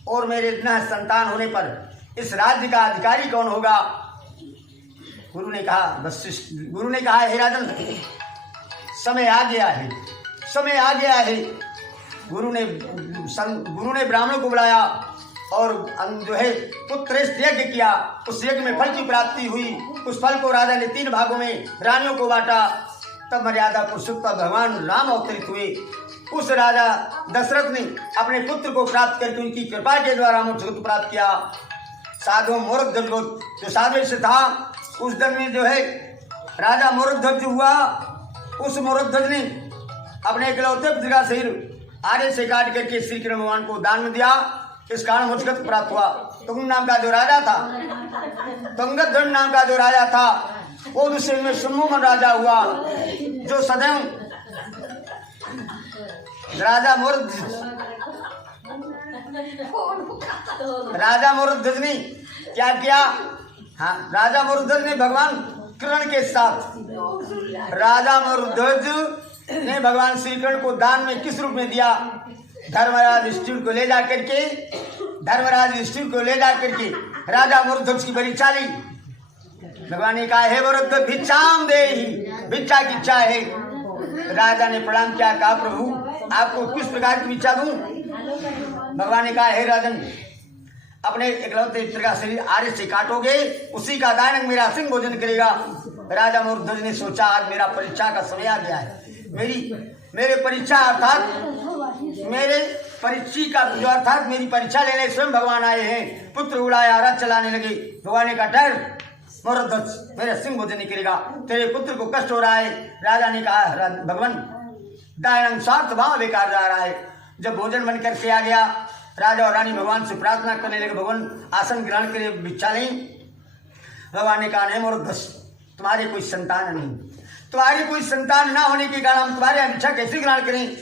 और मेरे न संतान होने पर इस राज्य का अधिकारी कौन होगा? गुरु ने कहा, वशिष्ठ गुरु ने कहा, हे राजन समय आ गया है, समय आ गया है। गुरु ने ब्राह्मणों को बुलाया और जो है पुत्रश्रेष्ठ यज्ञ किया। उस यज्ञ में फल की प्राप्ति हुई। उस फल को राजा ने 3 भागों में रानियों को बांटा। तब मर्यादा पुरुषोत्तम भगवान राम अवतरित हुए। उस राजा दशरथ ने अपने पुत्र को प्राप्त करके उनकी कृपा के द्वारा मोक्ष को प्राप्त किया। साधु मोरध्वज जो साधु से था, उस दिन में जो है राजा मोरध्वज हुआ। उस मोरध्वज ने अपने इकलौते पुत्र का शरीर आरे से काट करके श्री कृष्ण भगवान को दान में दिया। इस कारण मोक्ष प्राप्त हुआ। तुंग नाम का जो राजा था, तुंगध्वज नाम का जो राजा था, वो दूसरे में सुमोमन राजा हुआ, जो सदैव राजा मोरध्वज ने क्या किया? हाँ, राजा मोरध्वज ने भगवान कृष्ण के साथ, राजा मोरध्वज ने भगवान श्री कृष्ण को दान में किस रूप में दिया? धर्मराज युधिष्ठिर को ले जाकर के राजा मोरध्वज की परीक्षा ली। भगवान ने कहा, हे मोरध्वज भिक्षाम देहि, भिक्षा की इच्छा है। राजा ने प्रणाम किया, कहा प्रभु आपको किस प्रकार की भिक्षा दूं? भगवान ने कहा, हे राजन अपने इकलौते पुत्र का शरीर आरे से काटोगे, उसी का दान मेरा सिंह भोजन करेगा। राजा मोरध्वज ने सोचा, आज मेरा परीक्षा का समय आ गया है। मेरे परीक्षा अर्थात मेरी परीक्षा लेने स्वयं भगवान आए हैं। पुत्र उड़ाया, रथ चलाने लगे। भगवान ने कहा, डर मोरध्वज मेरा सिंह भोजन नहीं करेगा, तेरे पुत्र को कष्ट हो रहा है। राजा ने कहा, भगवान दायन स्वार्थ भाव बेकार जा रहा है। जब भोजन बन करके आ गया, राजा और रानी भगवान से प्रार्थना करने लगे, भगवान आसन ग्रहण करे, भिक्षा लें। भगवान ने कहा, नहीं मोरध्वज तुम्हारे कोई संतान नहीं, तुम्हारी कोई संतान ना होने के कारण हम तुम्हारे भिक्षा कैसे ग्रहण करें?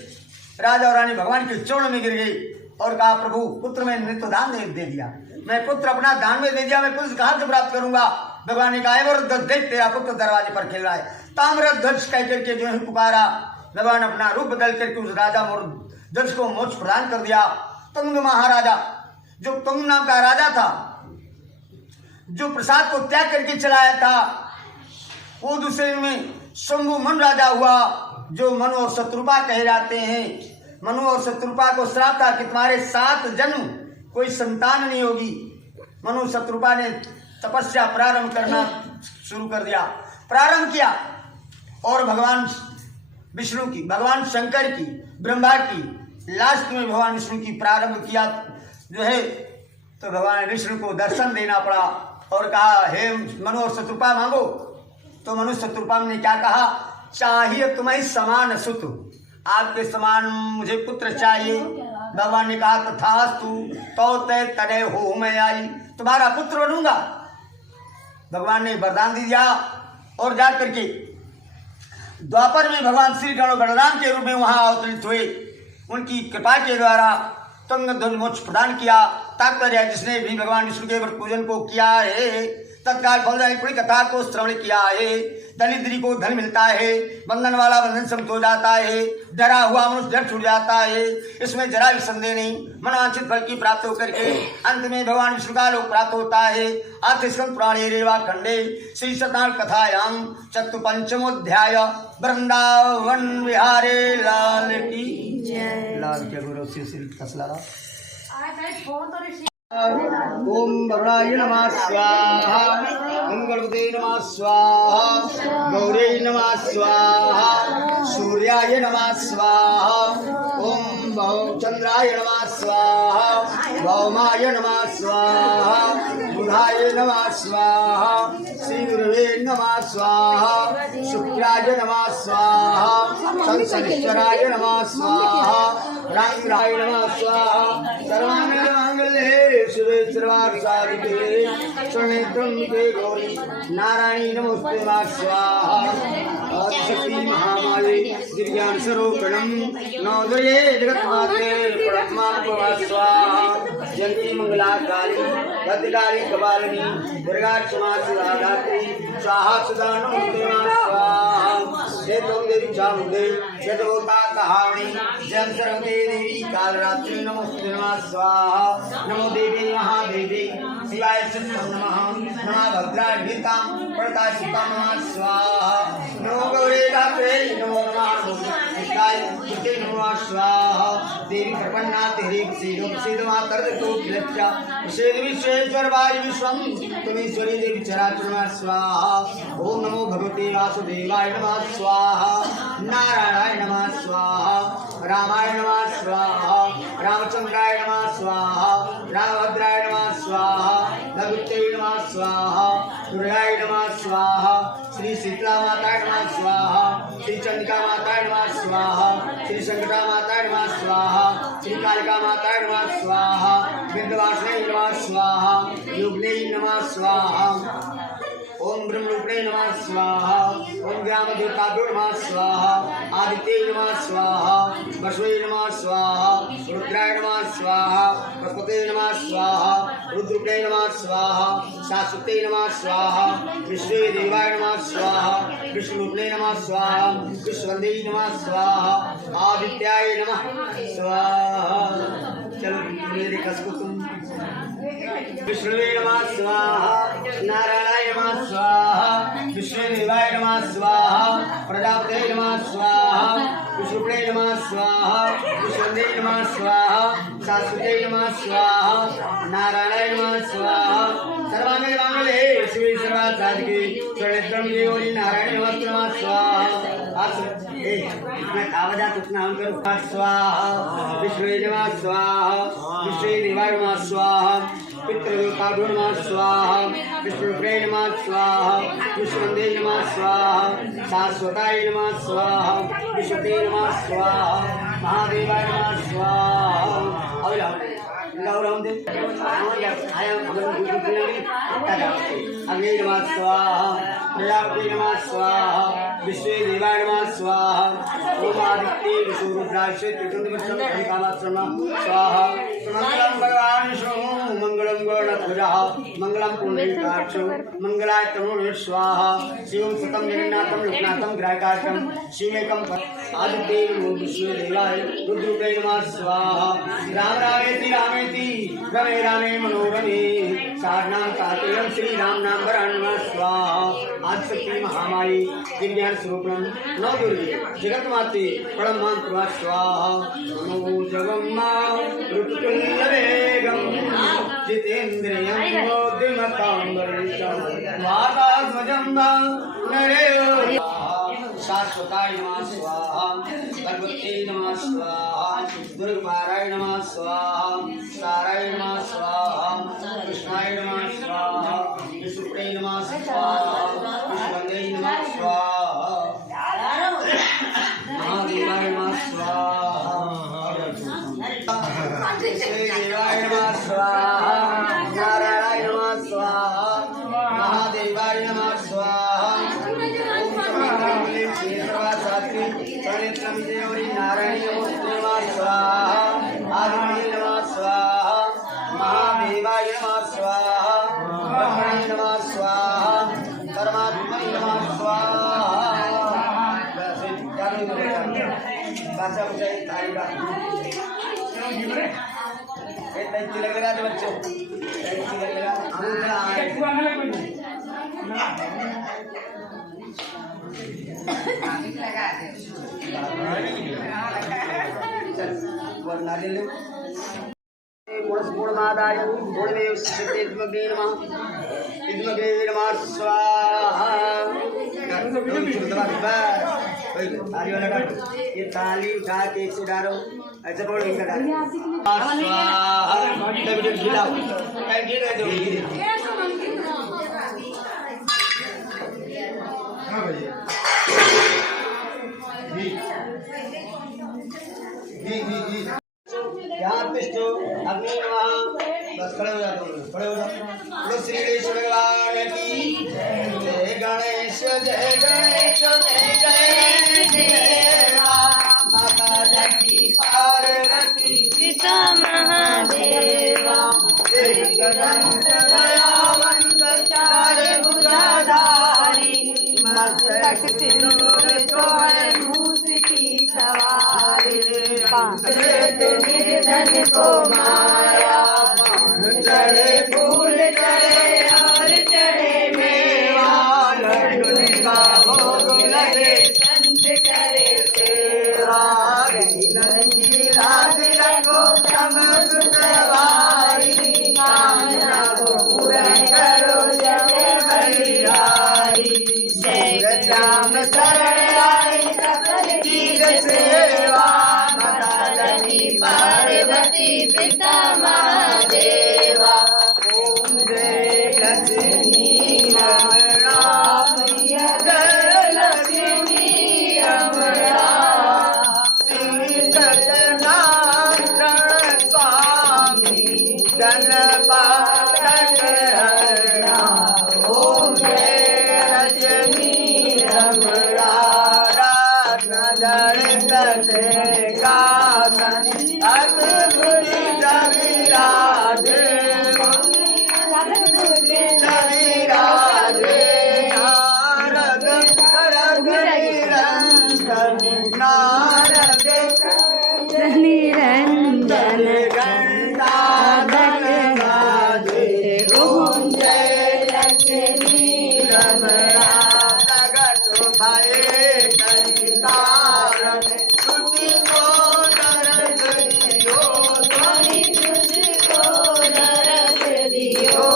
राजा और रानी भगवान के चरणों में गिर गए और कहा, प्रभु पुत्र मैंने तो दान दे दिया, मैं पुत्र अपना दान में दे दिया, मैं पुत्र कहाँ से प्राप्त करूंगा? भगवान ने कहा, मोरध्वज देख तेरा पुत्र दरवाजे पर खेल रहा है। ताम्रध्वज कह करके जो है पुकारा। भगवान अपना रूप बदल करके उस राजा मोरध्वज को मोक्ष प्रदान कर दिया। तुंग महाराजा, जो तुंग नाम का राजा था, जो प्रसाद को त्याग करके चलाया था, वो दूसरे में शंभु मन राजा हुआ, जो मनु और शत्रुपा कहे जाते हैं। मनु और शत्रुपा को श्राप था कि तुम्हारे 7 जन्म कोई संतान नहीं होगी। मनु शत्रुपा ने तपस्या प्रारंभ करना शुरू कर दिया, प्रारंभ किया और भगवान विष्णु की, भगवान शंकर की, ब्रह्मा की, लास्ट में भगवान विष्णु की प्रारंभ किया जो है। तो भगवान विष्णु को दर्शन देना पड़ा और कहा, हे मनु और शत्रुपा मांगो। तो मनु शत्रुपा ने क्या कहा? चाहिए तुम्हें समान सुत, आपके समान मुझे पुत्र चाहिए। भगवान ने कहा, तथास्तु तो तय तनय हो मैं आई, तुम्हारा पुत्र बनूंगा। भगवान ने वरदान दिया और जा करके द्वापर में भगवान श्री कृष्ण बलराम के रूप में वहां अवतरित हुए। उनकी कृपा के द्वारा तुंगध्वज मोक्ष प्रदान किया। तात्पर्य जिसने भी भगवान विष्णु के व्रत पूजन को किया है, तत्काल फलदायी पूरी कथा को श्रवण किया है, दरिद्री को धन मिलता है, बंधन वाला बंधन समाप्त हो जाता है, डरा हुआ मनुष्य डर छूट जाता है। इसमें जरा भी संदेह नहीं। मनोवांछित फल की प्राप्त होकर के अंत में भगवान विष्णु का लोक प्राप्त होता है। अर्थ स्कंद पुराणे रेवा खंडे श्री सत्यनारायण कथायाम चतुपंचमोध्याय। वृंदावन विहारे लाल की लाल के गुरु श्री कसला। ओम वरुणाय नमः स्वाहा, मंगलवते नमः स्वाहा, गौरे नमः स्वाहा, सूर्याय नमः स्वाहा, ओम चंद्राय नमः स्वाहा, भौमाय नमः स्वाहा, बुधाय नमः स्वाहा श्री गुरुवे नमः स्वाहा शुक्राय नमः स्वाहा संसनिश्चराय नमः स्वाहा रांगाय नमः स्वाहा सर्वांगले शिवे सर्वार्थसाधिके शरणे त्र्यंबके गौरी नारायणी नमोस्तुते नमः स्वाहा आदिशक्ति महामाये गिरिज्ञान स्वरूपिणं नवद्वये जगन्माते प्रणमामि स्वाहा जयंती मंगला काली भद्रकाली कपालिनी दुर्गा क्षमा सुधा धात्री स्वाहा सुधा नमोस्तुते नमः स्वाहा जय तुम देवी चामुंडे जय देवता कहावणी जय सर्वते देवी कालरात्रि नमोस्तुते नमः स्वाहा नमो देवी महादेवी शिवाय सत्यं नमः नमः भद्राय भीतां प्रकाशितां नमः स्वाहा नमो गौरे धात्रे नमो नमः शिवाय तुते नमः स्वाहा देवी प्रपन्ना तेरी सीधो मातर तो लज्जा श्री विश्वेश्वर वारि विश्वं तुमीश्वरी देवी चराचर नमः स्वाहा ओम नमो भगवते वासुदेवाय नमः स्वाहा नारायणाय नमः स्वाहा रामाय नमः स्वाहा रामचंद्राय नमः स्वाहा रामभद्राय नमः स्वाहा लघुते नमः स्वाहा दुर्गाय नमः स्वाहा श्री शीतला माताय नमः स्वाहा श्री चंडिका माताय नमः स्वाहा श्री संकटा माताय नमः स्वाहा श्री कालिका माताय नमः स्वाहा विंध्यवासिनी नमः स्वाहा योगिनी नमः स्वाहा ओम ब्रह्मरूपिणे नमः स्वाहा ओम ज्ञानदेवताभ्यो नमः स्वाहा आदित्ये नमः स्वाहा वसवे नमः स्वाहा रुद्राय नमः स्वाहा बृहस्पते नमः स्वाहा रुद्रुपणे नमः स्वाहा शाश्वते नमः स्वाहा विश्वे देवाय नमः स्वाहा विष्णुरूपिणे नमः स्वाहा विश्ववंदे नमः स्वाहा आदित्याय नमः स्वाहा चलो मेरे कस को तुम विष्णुवे नमः स्वाहा नारायणाय नमः स्वाहा विष्णुदेवाय नमः स्वाहा प्रजापते नमः स्वाहा विष्णुप्रिय नमः स्वाहा विष्णुवंदे नमः स्वाहा शाश्वते नमः स्वाहा नारायणाय नमः स्वाहा सर्वांगले शिवे सर्वार्थसाधिके शरणे त्र्यंबके गौरी नारायणी नमः स्वाहा आप मैं आवाज उतना हम करो स्वाहा विष्णुवे नमः स्वाहा विष्णुदेवाय नमः स्वाहा पितृदेवताभ्यो नमः स्वाहा विष्णुप्रिय नमः स्वाहा विष्णुवंदे नमः स्वाहा शाश्वताय नमः स्वाहा विष्णुते नमः स्वाहा महादेवाय नमः स्वाहा अग्नि नमः स्वाहा प्रजापति नमः स्वाहा विश्वे देवाय नमः स्वाहा ओम आदित्य विष्णुरुद्राय त्रिकुंडवत्सम स्वाहा मंगलम भगवान विष्णु मंगलम गणध्वजः मंगलम पुंडरीकाक्षो मंगलाय तनोरे स्वाहा शिवं सतं जगन्नाथं लोकनाथं ग्राहकार्थं शिवेकं आदित्य विष्णु देवाय रुद्रुपे नमः स्वाहा राम रामेति रामेति रमे रामे मनोरमे सारनाम कातेयं श्री राम नाम वराणं स्वाहा आदिशक्ति महामाई विज्ञान स्वरूपं नौ दुर्गे जगत माते परमात्मा स्वाहा नमो जगम्मा ऋतुकुल्लवेगं जितेन्द्रियं बुद्धिमतां वरिष्ठं वातात्मजं नरे शाश्वताय नमः स्वाहा भगवते नमः स्वाहा दुर्गापाराय नमः स्वाहा साराय नमः स्वाहा कृष्णाय नमः स्वाहा विष्णुप्रिय नमः स्वाहा विष्णुवंदे नमः स्वाहा महादेवाय नमः स्वाहा श्रीदेवाय नमः स्वाहा नारायणाय नमः स्वाहा महादेवाय नमः स्वाहा नारायणी नमः स्वाहा आदित्य नमः स्वाहा महादेवाय नमः स्वाहा ब्रह्मणे नमः स्वाहा परमात्मने नमः स्वाहा लगेगा तो बच्चों पूर्णमादाय पूर्णमेव सिद्धते इद्मग्ने नमः स्वाहा ये ताली उठा के एक डालो ऐसे बोलो एक डालो स्वाहा बोलो श्री गणेश भगवान की जय गणेश जय गणेश जय गणेश देवा माता लक्ष्मी पार्वती पिता महादेवा एकदंत दयावंत चार भुजाधारी मस्तक सिंदूर चोर मूस की सवारी निर्धन को माया चढ़े फूल चढ़े और चढ़े मेवा लड्डू का भोग लगे संत करे सेवा नहीं राज रखो समझवारी कामना को पूरा करो जय बलिहारी जय राम शरण आई सकल चीज सेवा माता लक्ष्मी पार्वती पिता महादेवा ओम जय लक्ष्मी राम जय लक्ष्मी रमणा श्री सत्यनारायण स्वामी जनपालक हरणा ओम जय लक्ष्मी रमणा रत्न जड़ित से कासन अद्भुत विराजे विराजे नारद करग निरंजन नारद निरंजन गंगाधर राधे ओम जय लक्ष्मी रमणा जगत भये कंकारण तुझी को दरस दियो स्वामी तुझको दरस दियो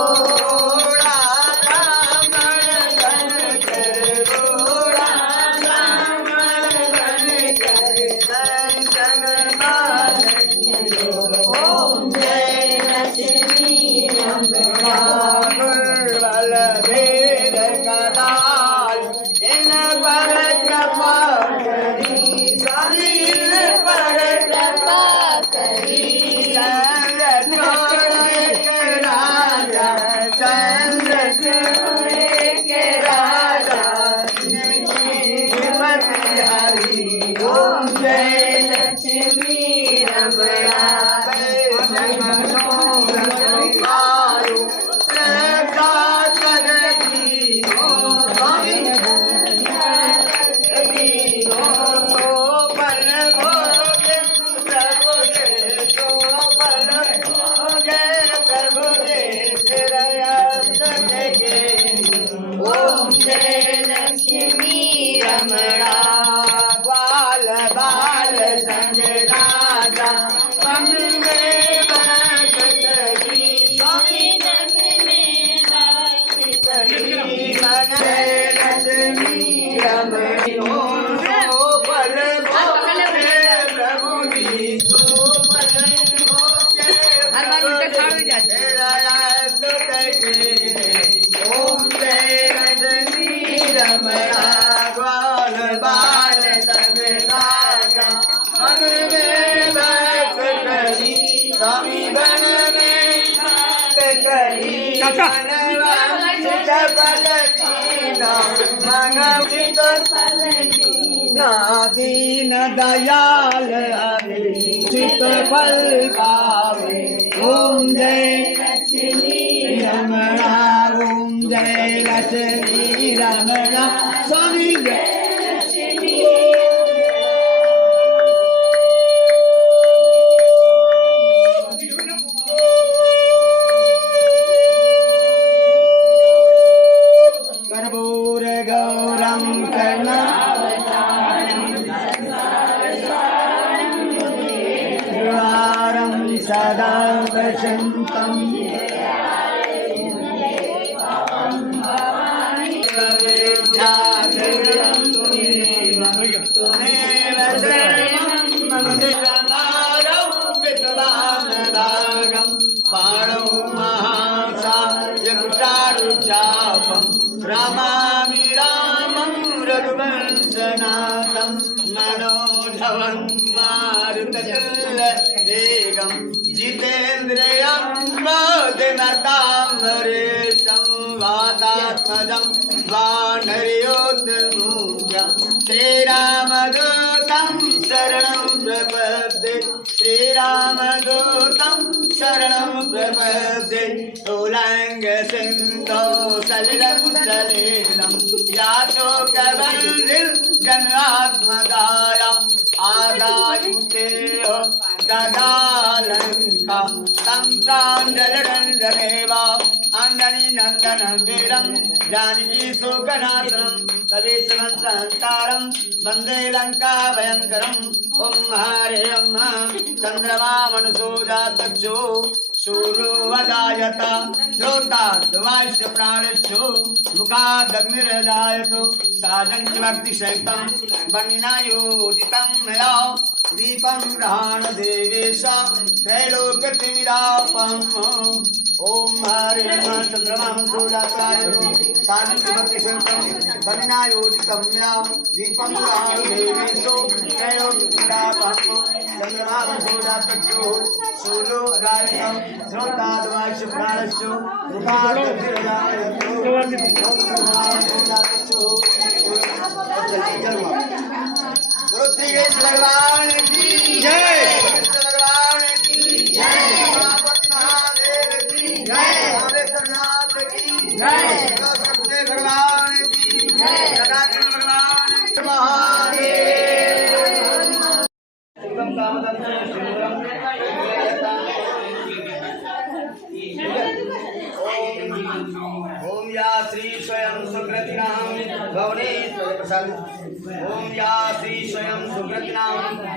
ओम जय लक्ष्मी रमणा भेद कदाल इन पर कृपा करी स्वामी इन पर कृपा करी चंद्र छोड़ एक राजा चंद्र छोड़ एक राजा श्रीमती हरि ओम जय लक्ष्मी रमणा ओम जय लक्ष्मी रमणा बाल बाल संग राजा स्वामी में बसत की स्वामी लक्ष्मी रमणी हो बल प्रभु जी हर बार उनका छाड़ जाते ओम जय लक्ष्मी रमणा ग्वाल बाल संग राजा मन में बात करी स्वामी बन में बात करी चपल मंगित दीन दयाल चित फल पावे ओम जय लक्ष्मी रमणा ओम जय लक्ष्मी रमणा स्वामी जय लक्ष्मी कर्पूर गौरम करुणारं सदा वसन्तं तुम्हें पाणौ महासायकुचारुचापं रामामि रामं रघुवंशनाथं मनोधवं मारुततुल्यवेगं जितेन्द्रियं बोधिमताम्बरीशं वातात्मजं वानरयोत्तमूर्तिं श्रीरामदूतं शरणं प्रपद्ये श्रीरामदूतं शरणं प्रपद्ये तुलङ्गसिन्धौ सलिलं सलीलं यातोकबन्धिं जन्मात्मदाय आदायुते ददालङ्का तं प्राञ्जलिरञ्जनेव अञ्जनी नन्दनं वीरं जानकी शोकनाशनं कवीशमंसहंकारं वन्दे लङ्का भयङ्करम् ॐ हरे चन्द्रमा मनसोजातक्षो सूर्योऽवदायत श्रोताद्वायुश्च प्राणश्चो मुखादग्निरजायत साधं च भक्तिसहितं वह्निनायोदितं मया दीपं गृहाण देवेश त्रैलोक्यतिमिरापम् ॐ हरे चन्द्रमा मनसोजाताय साधं च भक्तिसहितं वह्निनायोदितं मया दीपं गृहाण देवेश त्रैलोक्यतिमिरापम् चन्द्रमा मनसोजातक्षो सूर्योऽवदायत श्रोताद्वायुश्च प्राणश्चो मुखादग्निरजायत बोलो श्री कृष्ण भगवान की जय, कृष्ण भगवान की जय, उमापति महादेव की जय, रामेश्वरनाथ की जय, सत्य भगवान की जय, सदाशिव भगवान की महादेव। उत्तम कामदं सुंदरं ओम या श्री स्वयं सुकृतिनां भुवनेश्वर प्रसाद ओम या श्री स्वयं सुकृतिनां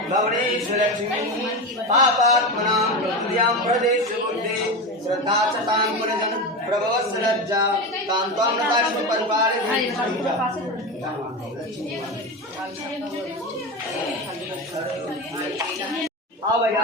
भुवनेश्वर लक्ष्मी पापात्मनां प्रकृत्यां प्रदेश बुद्धि श्रद्धा चतां पुनजन प्रभवस लज्जा कांत्वां नताशु परिवारे आओ भैया